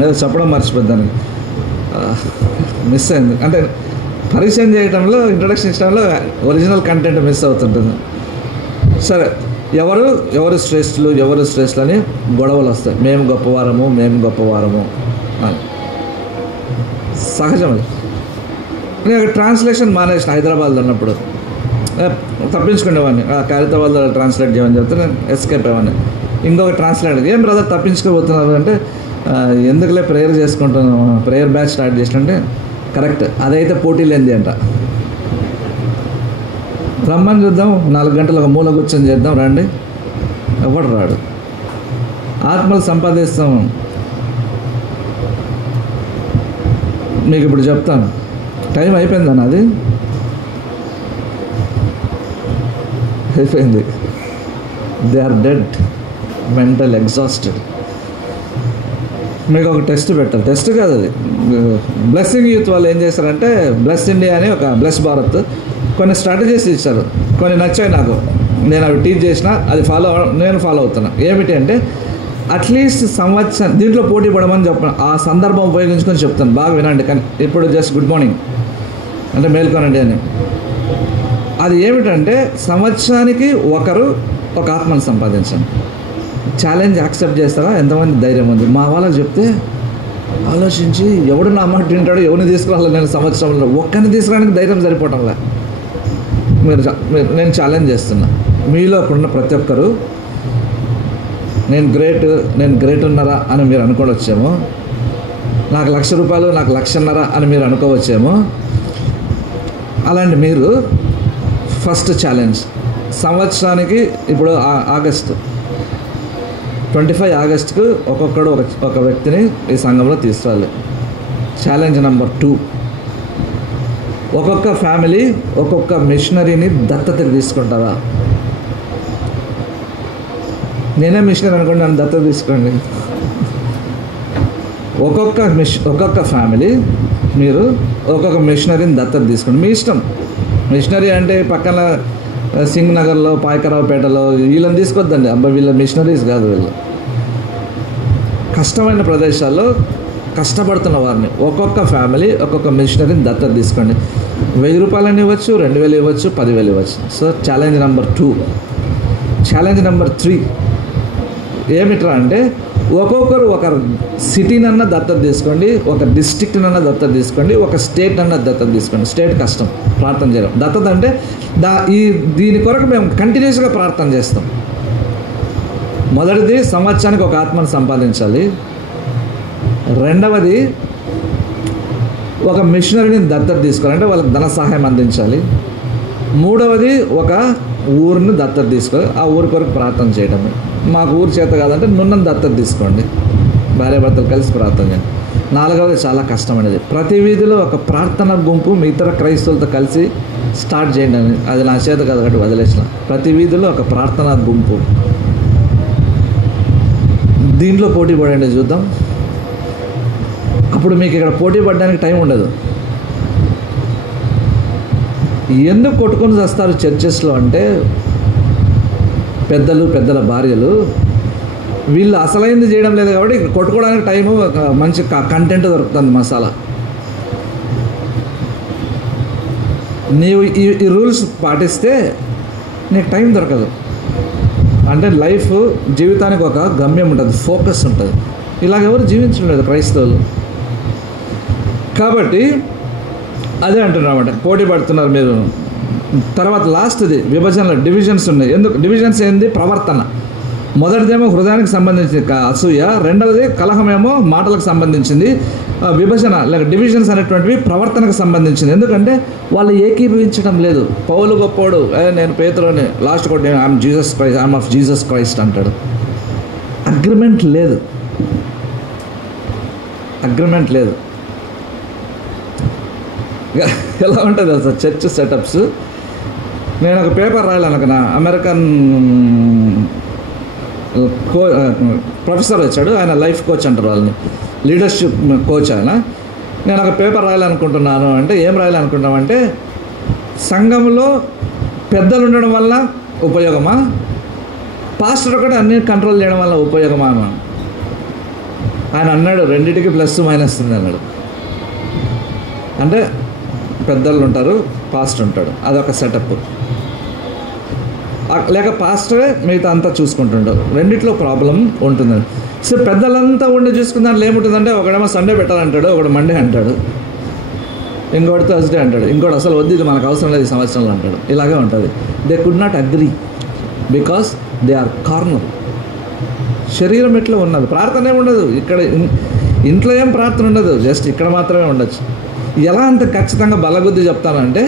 ఏదో చెప్పడం మర్చిపోద్దాను, మిస్ అయింది. అంటే పరిచయం చేయడంలో, ఇంట్రొడక్షన్ ఇచ్చడంలో ఒరిజినల్ కంటెంట్ మిస్ అవుతుంటుంది. సరే, ఎవరు శ్రేష్ఠులు అని గొడవలు వస్తాయి. మేము గొప్పవారము అని. సహజం అది. నేను ట్రాన్స్లేషన్ మానేసిన హైదరాబాద్లో ఉన్నప్పుడు. తప్పించుకునేవాడిని. ఖైరతాబాద్లో ట్రాన్స్లేట్ చేయమని చెప్తే నేను ఎస్కేప్ అయ్యేవాడిని. ఇంకొక ట్రాన్స్లేటర్, ఏం బ్రదర్ తప్పించుకోబోతున్నారు అంటే, ఎందుకులే ప్రేయర్ చేసుకుంటున్నాను, ప్రేయర్ బ్యాచ్ స్టార్ట్ చేసినంటే, కరెక్ట్, అదైతే పోటీ లేనిది అంట. రమ్మని చూద్దాం, 4 గంటలు ఒక మూల కూర్చొని చేద్దాం, రండి. ఎవడు రాడు. ఆత్మలు సంపాదిస్తాం. మీకు ఇప్పుడు చెప్తాను. టైం అయిపోయిందన్న, అది అయిపోయింది. They are dead, mental exhausted. మీకు ఒక టెస్ట్ పెట్టారు. టెస్ట్ కాదు అది. బ్లెస్సింగ్ యూత్ వాళ్ళు ఏం చేశారంటే, బ్లెస్ ఇండియా అని ఒక బ్లెస్ భారత్ కొన్ని స్ట్రాటజీస్ ఇచ్చారు. కొన్ని నచ్చాయి నాకు. నేను అవి టీచ్ చేసిన, అది నేను ఫాలో అవుతున్నా. ఏమిటి అంటే, అట్లీస్ట్ సంవత్సరం దీంట్లో పోటీ పడమని చెప్పాను. ఆ సందర్భం ఉపయోగించుకొని చెప్తాను, బాగా వినండి. కానీ ఇప్పుడు జస్ట్ గుడ్ మార్నింగ్ అంటే మేల్కొనండి అని. అది ఏమిటంటే సంవత్సరానికి ఒకరు ఒక ఆత్మను సంపాదించండి. ఛాలెంజ్ యాక్సెప్ట్ చేస్తారా? ఎంతమంది ధైర్యం ఉంది? మా వాళ్ళకి చెప్తే ఆలోచించి ఎవడు నా మాట వింటాడో, ఎవరిని తీసుకురావాలి నేను సంవత్సరంలో, ఒక్కరిని తీసుకురావడానికి ధైర్యం సరిపోవటంలే. నేను ఛాలెంజ్ చేస్తున్నా, మీలో ఉన్న ప్రతి ఒక్కరు నేను గ్రేట్ ఉన్నారా అని మీరు అనుకోవచ్చేమో, నాకు ₹1,00,000 నాకు ₹1,50,000 అని మీరు అనుకోవచ్చేమో. అలాంటి మీరు ఫస్ట్ ఛాలెంజ్ సంవత్సరానికి, ఇప్పుడు ఆగస్టు 25 ఆగస్టుకు ఒక్కొక్కడు ఒక వ్యక్తిని ఈ సంఘంలో తీసుకురాలి. ఛాలెంజ్ నెంబర్ 2, ఒక్కొక్క ఫ్యామిలీ ఒక్కొక్క మిషనరీని దత్తతకి తీసుకుంటారా? నేనే మిషనరీ అనుకోండి, నన్ను దత్తత తీసుకోండి. ఒక్కొక్క ఫ్యామిలీ మీరు ఒక్కొక్క మిషనరీని దత్తత తీసుకోండి. మీ ఇష్టం. మిషనరీ అంటే పక్కన సింగ్ నగర్లో, పాయకరావుపేటలో వీళ్ళని తీసుకొద్దండి. వీళ్ళ మిషనరీస్ కాదు. వీళ్ళు కష్టమైన ప్రదేశాల్లో కష్టపడుతున్న వారిని, ఒక్కొక్క ఫ్యామిలీ ఒక్కొక్క మిషనరీని దత్తత తీసుకోండి. ₹1,000 ఇవ్వచ్చు, 2,000 ఇవ్వచ్చు, 10,000 ఇవ్వచ్చు. So challenge number 2. Challenge number 3 ఏమిట్రా అంటే, ఒక్కొక్కరు ఒక సిటీనన్నా దత్తత తీసుకోండి, ఒక డిస్ట్రిక్ట్నన్నా దత్తత తీసుకోండి, ఒక స్టేట్ అన్నా దత్తత తీసుకోండి. స్టేట్ కష్టం ప్రార్థన చేయడం. దత్తత అంటే దీని కొరకు మేము కంటిన్యూస్గా ప్రార్థన చేస్తాం. మొదటిది సంవత్సరానికి ఒక ఆత్మను సంపాదించాలి. రెండవది ఒక మిషనరీని దత్తత తీసుకోవాలి, అంటే వాళ్ళకి ధన సహాయం అందించాలి. మూడవది ఒక ఊరిని దత్తత తీసుకోవాలి, ఆ ఊరి కొరకు ప్రార్థన చేయడం. మాకు ఊరు చేత కాదంటే నున్నను దత్తత తీసుకోండి, భార్యాభర్తలు కలిసి ప్రార్థన చేయండి. నాలుగవది చాలా కష్టమైనది, ప్రతి వీధిలో ఒక ప్రార్థన గుంపు మీ ఇతర క్రైస్తవులతో కలిసి స్టార్ట్ చేయండి అని. అది నా చేత కాదు కాబట్టి వదిలేసిన. ప్రతి వీధిలో ఒక ప్రార్థనా గుంపు, దీంట్లో పోటీ పడండి, చూద్దాం. అప్పుడు మీకు ఇక్కడ పోటీ పడడానికి టైం ఉండదు. ఎందుకు కొట్టుకొని చేస్తారు చర్చెస్లో అంటే, పెద్దల భార్యలు వీళ్ళు అసలైంది చేయడం లేదు కాబట్టి కొట్టుకోవడానికి టైము, మంచి కంటెంట్ దొరుకుతుంది, మసాలా. నీవు ఈ రూల్స్ పాటిస్తే నీకు టైం దొరకదు. అంటే లైఫ్, జీవితానికి ఒక గమ్యం ఉంటుంది, ఫోకస్ ఉంటుంది. ఇలాగెవరు జీవించలేదు క్రైస్తవులు. కాబట్టి అదే అంటున్నామంట, పోటీ పడుతున్నారు మీరు. తర్వాత లాస్ట్ది విభజనలు, డివిజన్స్ ఉన్నాయి. ఎందుకు డివిజన్స్ ఏంది? ప్రవర్తన. మొదటిదేమో హృదయానికి సంబంధించిన అసూయ, రెండవది కలహమేమో మాటలకు సంబంధించింది. విభజన లేక డివిజన్స్ అనేటువంటివి ప్రవర్తనకు సంబంధించింది. ఎందుకంటే వాళ్ళు ఏకీభవించడం లేదు. పౌలు గొప్పోడు, నేను పేతురుని, లాస్ట్ కూడా నేను I'm Jesus Christ, I'm of Jesus Christ అంటాడు. అగ్రిమెంట్ లేదు. ఎలా ఉంటుంది అసలు చర్చ్ సెటప్స్? నేను ఒక పేపర్ రాయాలనుకున్నా, అమెరికన్ ప్రొఫెసర్ వచ్చాడు, ఆయన లైఫ్ కోచ్ అంటారు వాళ్ళని, లీడర్షిప్ కోచ్ ఆయన. నేను ఒక పేపర్ రాయాలనుకుంటున్నాను అంటే, ఏం రాయాలనుకుంటున్నామంటే, సంఘంలో పెద్దలు ఉండడం వల్ల ఉపయోగమా, పాస్టర్ ఒకటి అన్ని కంట్రోల్ చేయడం వల్ల ఉపయోగమా అని ఆయన అన్నాడు. రెండింటికి ప్లస్ మైనస్ ఉంది అన్నాడు. అంటే పెద్దలు ఉంటారు, పాస్టర్ ఉంటాడు, అదొక సెటప్. లేక పాస్టరే మిగతా అంతా చూసుకుంటుంటారు. రెండిట్లో ప్రాబ్లం ఉంటుంది. సో పెద్దలంతా ఉండి చూసుకున్న దాంట్లో ఏముంటుందంటే, ఒకడేమో సండే పెట్టాలంటాడు, ఒకడు మండే అంటాడు, ఇంకోటి థర్స్డే అంటాడు, ఇంకోటి అసలు వద్దు ఇది మనకు అవసరం లేదు ఈ సంవత్సరంలో అంటాడు. ఇలాగే ఉంటుంది. They could not agree because they are corner. శరీరం ఎట్లా ఉన్నది, ప్రార్థన ఏమి ఉండదు. ఇక్కడ ఇంట్లో ఏం ప్రార్థన ఉండదు, జస్ట్ ఇక్కడ మాత్రమే ఉండొచ్చు. ఎలా అంత ఖచ్చితంగా బలగుద్ది చెప్తానంటే,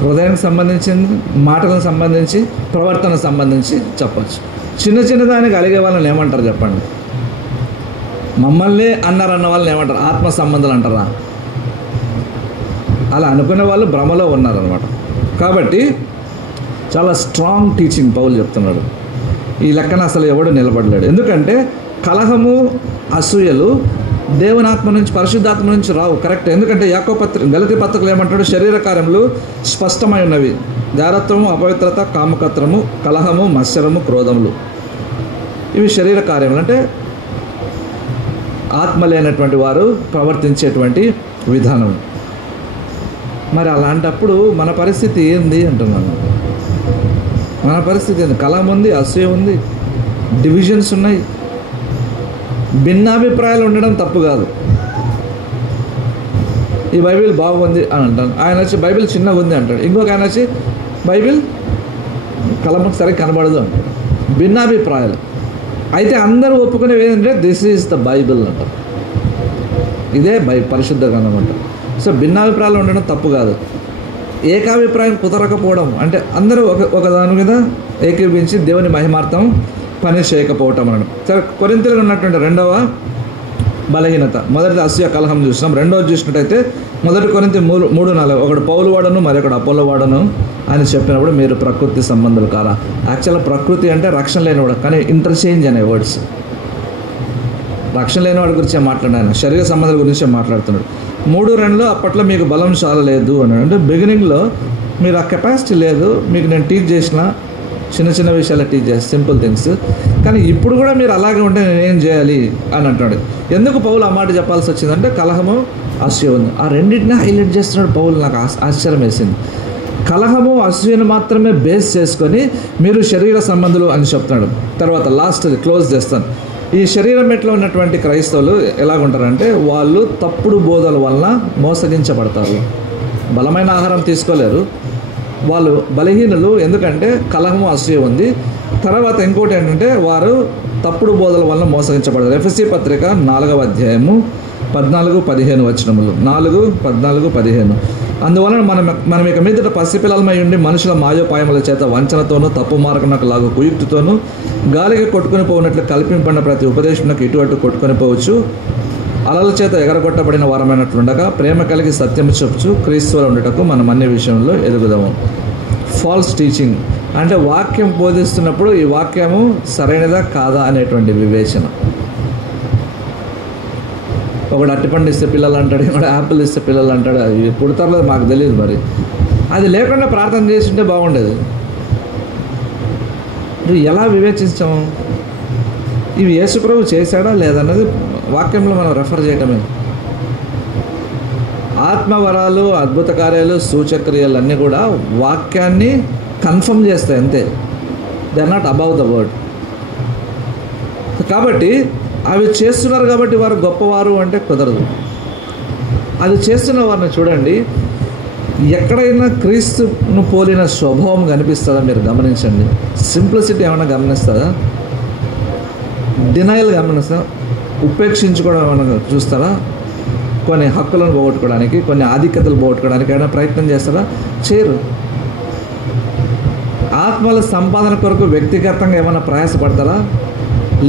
హృదయానికి సంబంధించింది, మాటలకు సంబంధించి, ప్రవర్తనకు సంబంధించి చెప్పచ్చు. చిన్నదానికి అలిగే వాళ్ళని ఏమంటారు చెప్పండి? మమ్మల్ని అన్నారన్న వాళ్ళని ఏమంటారు? ఆత్మ సంబంధాలు అంటారా? అలా అనుకునే వాళ్ళు భ్రమలో ఉన్నారనమాట. కాబట్టి చాలా స్ట్రాంగ్ టీచింగ్ పౌలు చెప్తున్నాడు. ఈ లెక్కన అసలు ఎవడు నిలబడలేడు. ఎందుకంటే కలహము, అసూయలు దేవుని ఆత్మ నుంచి, పరిశుద్ధాత్మ నుంచి రావు. కరెక్ట్. ఎందుకంటే గలతీ పత్రికలు ఏమంటాడు? శరీర కార్యములు స్పష్టమై ఉన్నవి, జారత్వము, అపవిత్రత, కామకత్రము, కలహము, మత్సరము, క్రోధములు. ఇవి శరీర కార్యములు. అంటే ఆత్మ లేనటువంటి వారు ప్రవర్తించేటువంటి విధానం. మరి అలాంటప్పుడు మన పరిస్థితి ఏంది అంటున్నాను. మన పరిస్థితి ఏంది? కలహం ఉంది, అసూయ ఉంది, డివిజన్స్ ఉన్నాయి. భిన్నాభిప్రాయాలు ఉండడం తప్పు కాదు. ఈ బైబిల్ బాగుంది అని అంటాను, ఆయన వచ్చి బైబిల్ చిన్నగా ఉంది అంటాడు, ఇంకొక ఆయన వచ్చి బైబిల్ కలమకు సరిగ్గా కనబడదు అంటాడు. భిన్నాభిప్రాయాలు. అయితే అందరూ ఒప్పుకునేవి ఏంటంటే దిస్ ఈజ్ ద బైబిల్ అంటారు. ఇదే పరిశుద్ధ గ్రంథం అంటారు. సో భిన్నాభిప్రాయాలు ఉండడం తప్పు కాదు. ఏకాభిప్రాయం కుదరకపోవడం అంటే అందరూ ఒక దాని మీద ఏకీభించి దేవుని మహిమార్థం పని చేయకపోవటం అనడం. సరే, కొరింథీయులకు ఉన్నటువంటి రెండవ బలహీనత, మొదటిది అసూయ కలహం చూసినాం. రెండవది చూసినట్టయితే 1 కొరింథీ 3:4, ఒకడు పౌలు వాడను మరొకడు అపోలో వాడను అని చెప్పినప్పుడు మీరు ప్రకృతి సంబంధులు కారా. యాక్చువల్గా ప్రకృతి అంటే రక్షణ లేనివాడు, కానీ ఇంటర్చేంజ్ అనే వర్డ్స్. రక్షణ లేనివాడి గురించే మాట్లాడాను, శరీర సంబంధాల గురించే మాట్లాడుతున్నాడు. 3:2 అప్పట్లో మీకు బలం చాలా లేదు అన్నాడు. అంటే బిగినింగ్లో మీరు ఆ కెపాసిటీ లేదు, మీకు నేను టీచ్ చేసిన చిన్న చిన్న విషయాలు టీచ్ చేస్తాను, సింపుల్ థింగ్స్, కానీ ఇప్పుడు కూడా మీరు అలాగే ఉంటే నేనేం చేయాలి అని అంటున్నాడు. ఎందుకు పౌలు ఆ మాట చెప్పాల్సి వచ్చిందంటే కలహము, అసూయ ఉంది. ఆ రెండింటిని హైలైట్ చేస్తున్నాడు పౌలు. నాకు ఆశ్చర్యం వేసింది. కలహము, అసూయను మాత్రమే బేస్ చేసుకొని మీరు శరీర సంబంధులు అని చెప్తున్నాడు. తర్వాత లాస్ట్ క్లోజ్ చేస్తాను. ఈ శరీరం మెట్లో ఉన్నటువంటి క్రైస్తవులు ఎలాగుంటారంటే వాళ్ళు తప్పుడు బోధల వలన మోసగించబడతారు. బలమైన ఆహారం తీసుకోలేరు, వాళ్ళు బలహీనులు. ఎందుకంటే కలహము, అసూయ ఉంది. తర్వాత ఇంకోటి ఏంటంటే వారు తప్పుడు బోధల వలన మోసగించబడతారు. ఎఫెసీ పత్రిక 4వ అధ్యాయము 14-15 వచనములు. 4:14-15. అందువలన మనం ఇక మీదట పసిపిల్లలమై ఉండి మనుషుల మాయోపాయముల చేత వంచనతోనూ తప్పు మార్గమునకు లాగు కుయుక్తితోనూ గాలికి కొట్టుకొని పోయినట్లు కల్పింపడిన ప్రతి ఉపదేశమునకు ఇటు అటు కొట్టుకొని పోవచ్చు. అలల చేత ఎగరగొట్టబడిన వారమైనట్లుండగా ప్రేమ కలిగి సత్యము చెప్పుచు క్రీస్తువులో ఉండటకు మనం అన్ని విషయంలో ఎదుగుదాము. ఫాల్స్ టీచింగ్ అంటే వాక్యం బోధిస్తున్నప్పుడు ఈ వాక్యము సరైనదా కాదా అనేటువంటి వివేచన. ఒకడు అట్టిపండు ఇస్తే పిల్లలు అంటాడు, ఇంకోటి యాపిల్ ఇస్తే పిల్లలు అంటాడు. అవి పుడతారో మాకు తెలియదు. మరి అది లేకుండా ప్రార్థన చేస్తుంటే బాగుండేది. నువ్వు ఎలా వివేచించాము? ఇవి యేసుప్రభు చేశాడా లేదన్నది వాక్యంలో మనం రెఫర్ చేయటమే. ఆత్మవరాలు, అద్భుత కార్యాలు, సూచక్రియలు అన్నీ కూడా వాక్యాన్ని కన్ఫర్మ్ చేస్తాయి అంతే. They are not above the word. కాబట్టి అవి చేస్తున్నారు కాబట్టి వారు గొప్పవారు అంటే కుదరదు. అది చేస్తున్న వారిని చూడండి, ఎక్కడైనా క్రీస్తును పోలిన స్వభావం కనిపిస్తుందా మీరు గమనించండి. సింప్లిసిటీ ఏమైనా గమనిస్తుందా? డినయల్ గమనిస్తా, ఉపేక్షించుకోవడం ఏమైనా చూస్తారా? కొన్ని హక్కులను పోగొట్టుకోవడానికి, కొన్ని ఆధిక్యతలు పోగొట్టుకోవడానికి ఏమైనా ప్రయత్నం చేస్తారా? చేయరు. ఆత్మల సంపాదన కొరకు వ్యక్తిగతంగా ఏమైనా ప్రయాసపడతారా?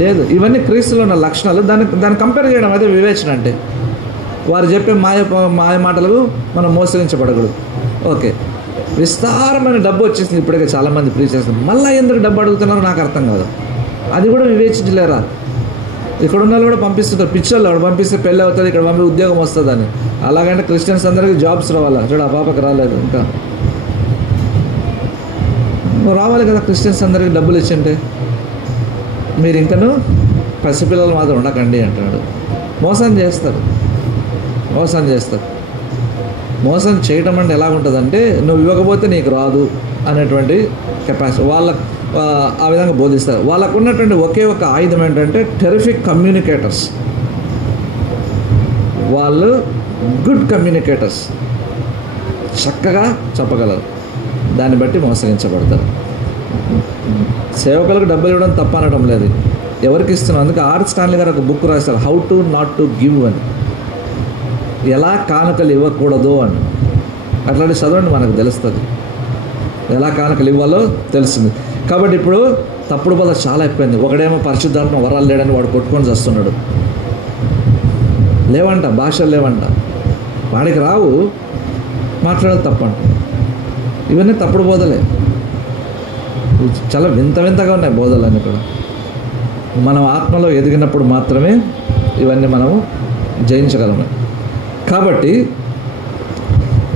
లేదు. ఇవన్నీ క్రీస్తులో ఉన్న లక్షణాలు. దాన్ని కంపేర్ చేయడం అదే వివేచన అంటే. వారు చెప్పే మాయ మాటలకు మనం మోసగించబడకూడదు. ఓకే, విస్తారమైన డబ్బు వచ్చేసింది ఇప్పటికే, చాలామంది ప్రీచ్ చేస్తున్నారు. మళ్ళీ ఎందుకు డబ్బు అడుగుతున్నారో నాకు అర్థం కాదు. అది కూడా వివేచించలేరా? ఇక్కడ ఉన్న వాళ్ళు కూడా పంపిస్తుంటారు, పిచ్చోళ్ళు. వాడు పంపిస్తే పెళ్ళి అవుతుంది, ఇక్కడ పంపి ఉద్యోగం వస్తుందని. అలాగంటే క్రిస్టియన్స్ అందరికీ జాబ్స్ రావాలా? చూడ, ఆ పాపకి రాలేదు ఇంకా. రావాలి కదా క్రిస్టియన్స్ అందరికీ డబ్బులు ఇచ్చింటే. మీరు ఇంకను పసిపిల్లలు మాత్రం ఉండకండి అంటాడు. మోసం చేస్తారు. మోసం చేయడం అంటే ఎలా ఉంటుందంటే నువ్వు ఇవ్వకపోతే నీకు రాదు అనేటువంటి కెపాసిటీ వాళ్ళ ఆ విధంగా బోధిస్తారు. వాళ్ళకు ఉన్నటువంటి ఒకే ఒక ఆయుధం ఏంటంటే టెరిఫిక్ కమ్యూనికేటర్స్. వాళ్ళు గుడ్ కమ్యూనికేటర్స్, చక్కగా చెప్పగలరు. దాన్ని బట్టి మోసగించబడతారు. సేవకులకు డబ్బులు ఇవ్వడం తప్ప అనడం లేదు, ఎవరికి ఇస్తున్నాం. అందుకే ఆర్ స్టాన్లీ గారు ఒక బుక్ రాశారు, how to not to give అని, ఎలా కానుకలు ఇవ్వకూడదు అని. అట్లాంటి చదవండి, మనకు తెలుస్తుంది ఎలా కానుకలు ఇవ్వాలో తెలుస్తుంది. కాబట్టి ఇప్పుడు తప్పుడు బల చాలా ఎక్కువైంది. ఒకడేమో పరిశుద్ధాత్మ వరాలు లేడని వాడు కొట్టుకొని చేస్తున్నాడు. లేవంట, భాషలు లేవంట, వాడికి రావు, మాట్లాడదు తప్పంట. ఇవన్నీ తప్పుడు బోధలే. చాలా వింతగా ఉన్నాయి బోధలన్నీ కూడా. మనం ఆత్మలో ఎదిగినప్పుడు మాత్రమే ఇవన్నీ మనము జయించగలము. కాబట్టి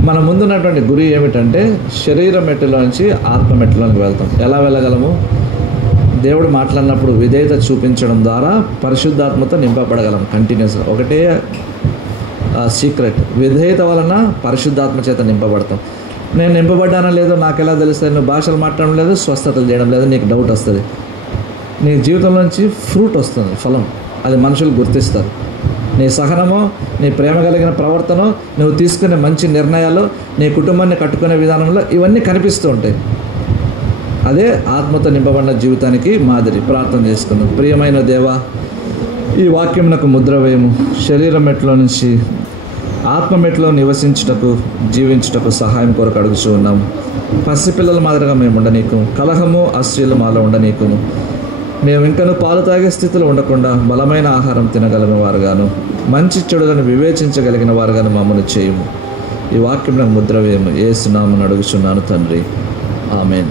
మన ముందున్నటువంటి గురి ఏమిటంటే శరీర మెట్టులోంచి ఆత్మ మెట్టులోకి వెళ్తాం. ఎలా వెళ్ళగలము? దేవుడు మాట్లాడినప్పుడు విధేయత చూపించడం ద్వారా పరిశుద్ధాత్మతో నింపబడగలం కంటిన్యూస్గా. ఒకటే సీక్రెట్. విధేయత వలన పరిశుద్ధాత్మ చేత నింపబడతాం. నేను నింపబడ్డానో లేదో నాకు ఎలా తెలుస్తుంది? నువ్వు భాషలు మాట్లాడడం లేదు, స్వస్థతలు చేయడం లేదు, నీకు డౌట్ వస్తుంది. నీ జీవితంలోంచి ఫ్రూట్ వస్తుంది, ఫలం. అది మనుషులు గుర్తిస్తారు. నీ సహనమో, నీ ప్రేమ కలిగిన ప్రవర్తన, నువ్వు తీసుకునే మంచి నిర్ణయాలు, నీ కుటుంబాన్ని కట్టుకునే విధానంలో ఇవన్నీ కనిపిస్తూ ఉంటాయి. అదే ఆత్మతో నింపబడిన జీవితానికి మాదిరి. ప్రార్థన చేసుకుందాం. ప్రియమైన దేవా, ఈ వాక్యం నాకు ముద్ర వేయము. శరీరం మెట్లో నుంచి ఆత్మ మెట్లో నివసించుటకు, జీవించుటకు సహాయం కొరకు అడుగుతూ ఉన్నాము. పసిపిల్లల మాదిరిగా మేము ఉండనీకు, కలహము అశ్లీలు మాలో ఉండనీకును. మేము ఇంకను పాలు తాగే స్థితిలో ఉండకుండా బలమైన ఆహారం తినగలిగిన వారుగాను, మంచి చెడులను వివేచించగలిగిన వారుగాను మమ్మల్ని చేయము. ఈ వాక్యం నాకు ముద్ర వేయము. యేసు నామమున అడుగుచున్నాను తండ్రి, ఆమేన్.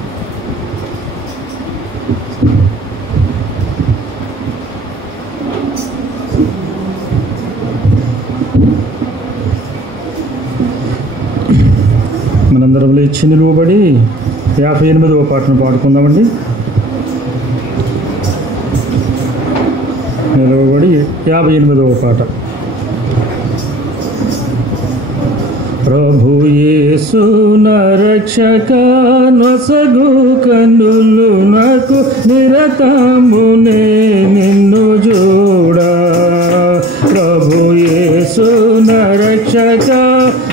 మనందరం లేచి నిలువబడి 58వ పాటను పాడుకుందామండి. నిలువబడి 58వ పాట. ప్రభు యేసు నా రక్షక, నొసగు కన్నులు నాకు నిరతమునే నిన్ను చూడా. ప్రభు యేసు నా రక్షక,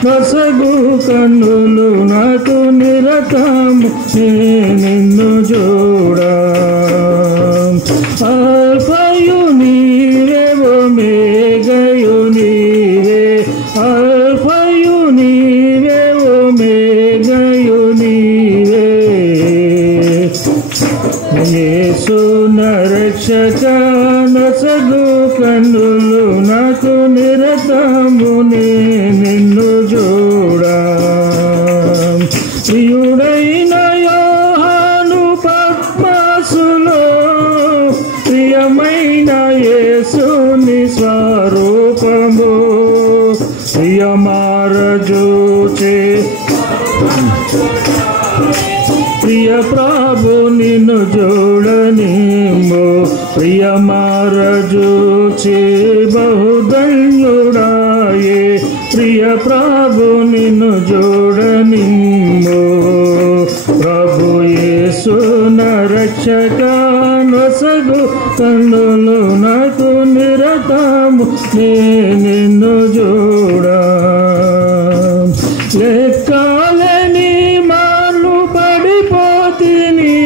నొసగు కన్నులు నాకు నిరతము నిన్ను చూడా. అల్ఫయు నీవే, ఒమేగయు నీవే, అల్ఫయు నీవే, ఒమేగయు నీవే. యేసు నా రక్షక, నొసగు కన్నులు నాకు నిరతమునే నిన్ను చూడా. ప్రియుడైన యోహాను పద్మసులో, ప్రియమైన యేసుని స్వరూపము, ప్రియమారజూచే ప్రియ ప్రభు నిన్ను చూడనిమ్ము. ప్రియమారజూచే బహుధన్యుడాయే, ప్రియ ప్రభు నిన్ను చూడనిమ్ము. ప్రభు యేసు నా రక్షక, నొసగు కన్నులు నాకు నిరతము నిన్ను చూడా. లెక్కలేని మార్లు పడిపోతిని,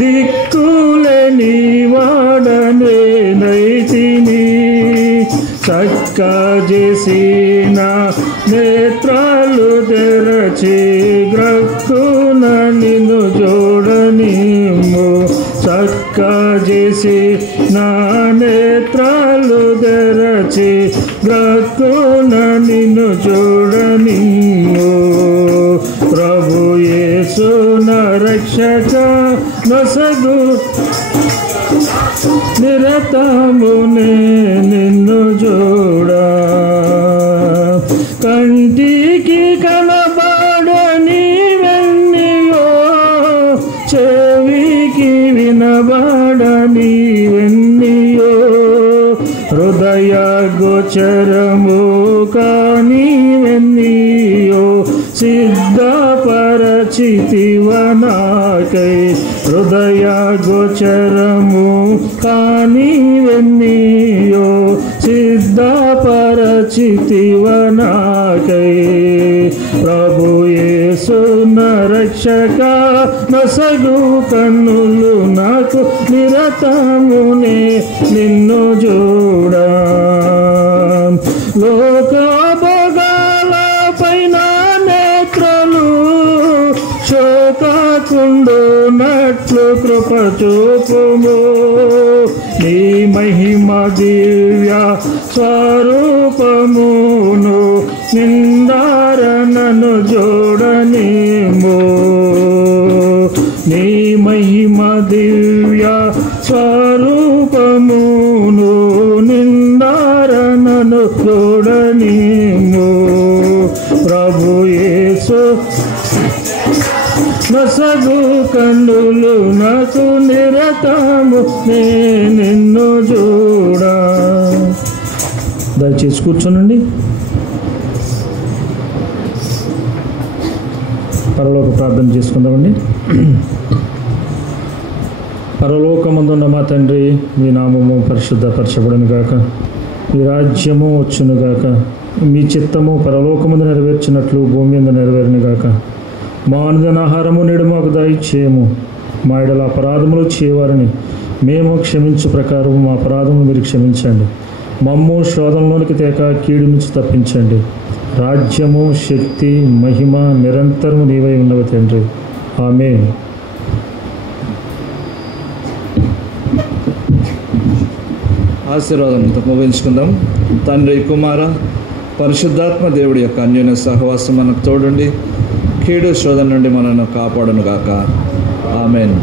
దిక్కులేని వాడనే నైతిని. చక్క చేసిన నేత్రాలు తెరచి, గ్రక్కున నిన్ను చూడనిమ్ము. చక్క చేసి నా నేత్రాలు తెరచి, గ్రక్కున నిన్ను చూడనిమ్ము. ప్రభు యేసు నా రక్షక, నొసగు నిరతమునే నిన్ను చూడా. కంటికి కనబడని వెన్నీయో, చెవికి వినబడని వెన్నీయో, హృదయ గోచరము కాని వెన్నీయో, సిద్ధపరచితివ నాకై. హృదయ గోచరము కాని వెన్నీయో, సిద్ధపరచితివ నాకై. ప్రభు యేసు నా రక్షక, నొసగు కన్నులు నాకు నిరతమునే నిన్ను చూడా. లోక భోగాల పైన నేత్రలు శోకకుండునట్లు కృప చూపుము. నీ మహిమ దివ్య స్వరూపమును నిందారనను చూడనిమ్ము. నీ మహిమ దివ్య స్వరూపమును నిందారనను చూడనిమ్ము. ప్రభు యేసు నొసగు కన్నులు నాకు నిరతము నిన్ను చూడా. దయచేసి కూర్చోనండి. పరలోక ప్రార్థన చేసుకుందామండి. పరలోకమందున్న మా తండ్రి, మీ నామము పరిశుద్ధపరచబడును గాక, మీ రాజ్యము వచ్చును గాక, మీ చిత్తము పరలోకమందు నెరవేర్చినట్లు భూమి మీద నెరవేరును గాక. మా అనుదిన ఆహారము నేడు మాకు దయచేయము. మా ఎడల అపరాధములు చేయవారిని మేము క్షమించు ప్రకారం మా అపరాధము మీరు క్షమించండి. మమ్ము శోధనలోనికి తేక కీడు నుంచి తప్పించండి. రాజ్యము, శక్తి, మహిమ నిరంతరము నీవై ఉన్నవి తండ్రి. ఆమేన్. ఆశీర్వాదంతో ముగించుకుందాం. తండ్రి, కుమార, పరిశుద్ధాత్మ దేవుడి యొక్క అన్యోన్య సహవాసం మనకు తోడుండి కీడు శోధన నుండి మనను కాపాడును గాక. ఆమేన్.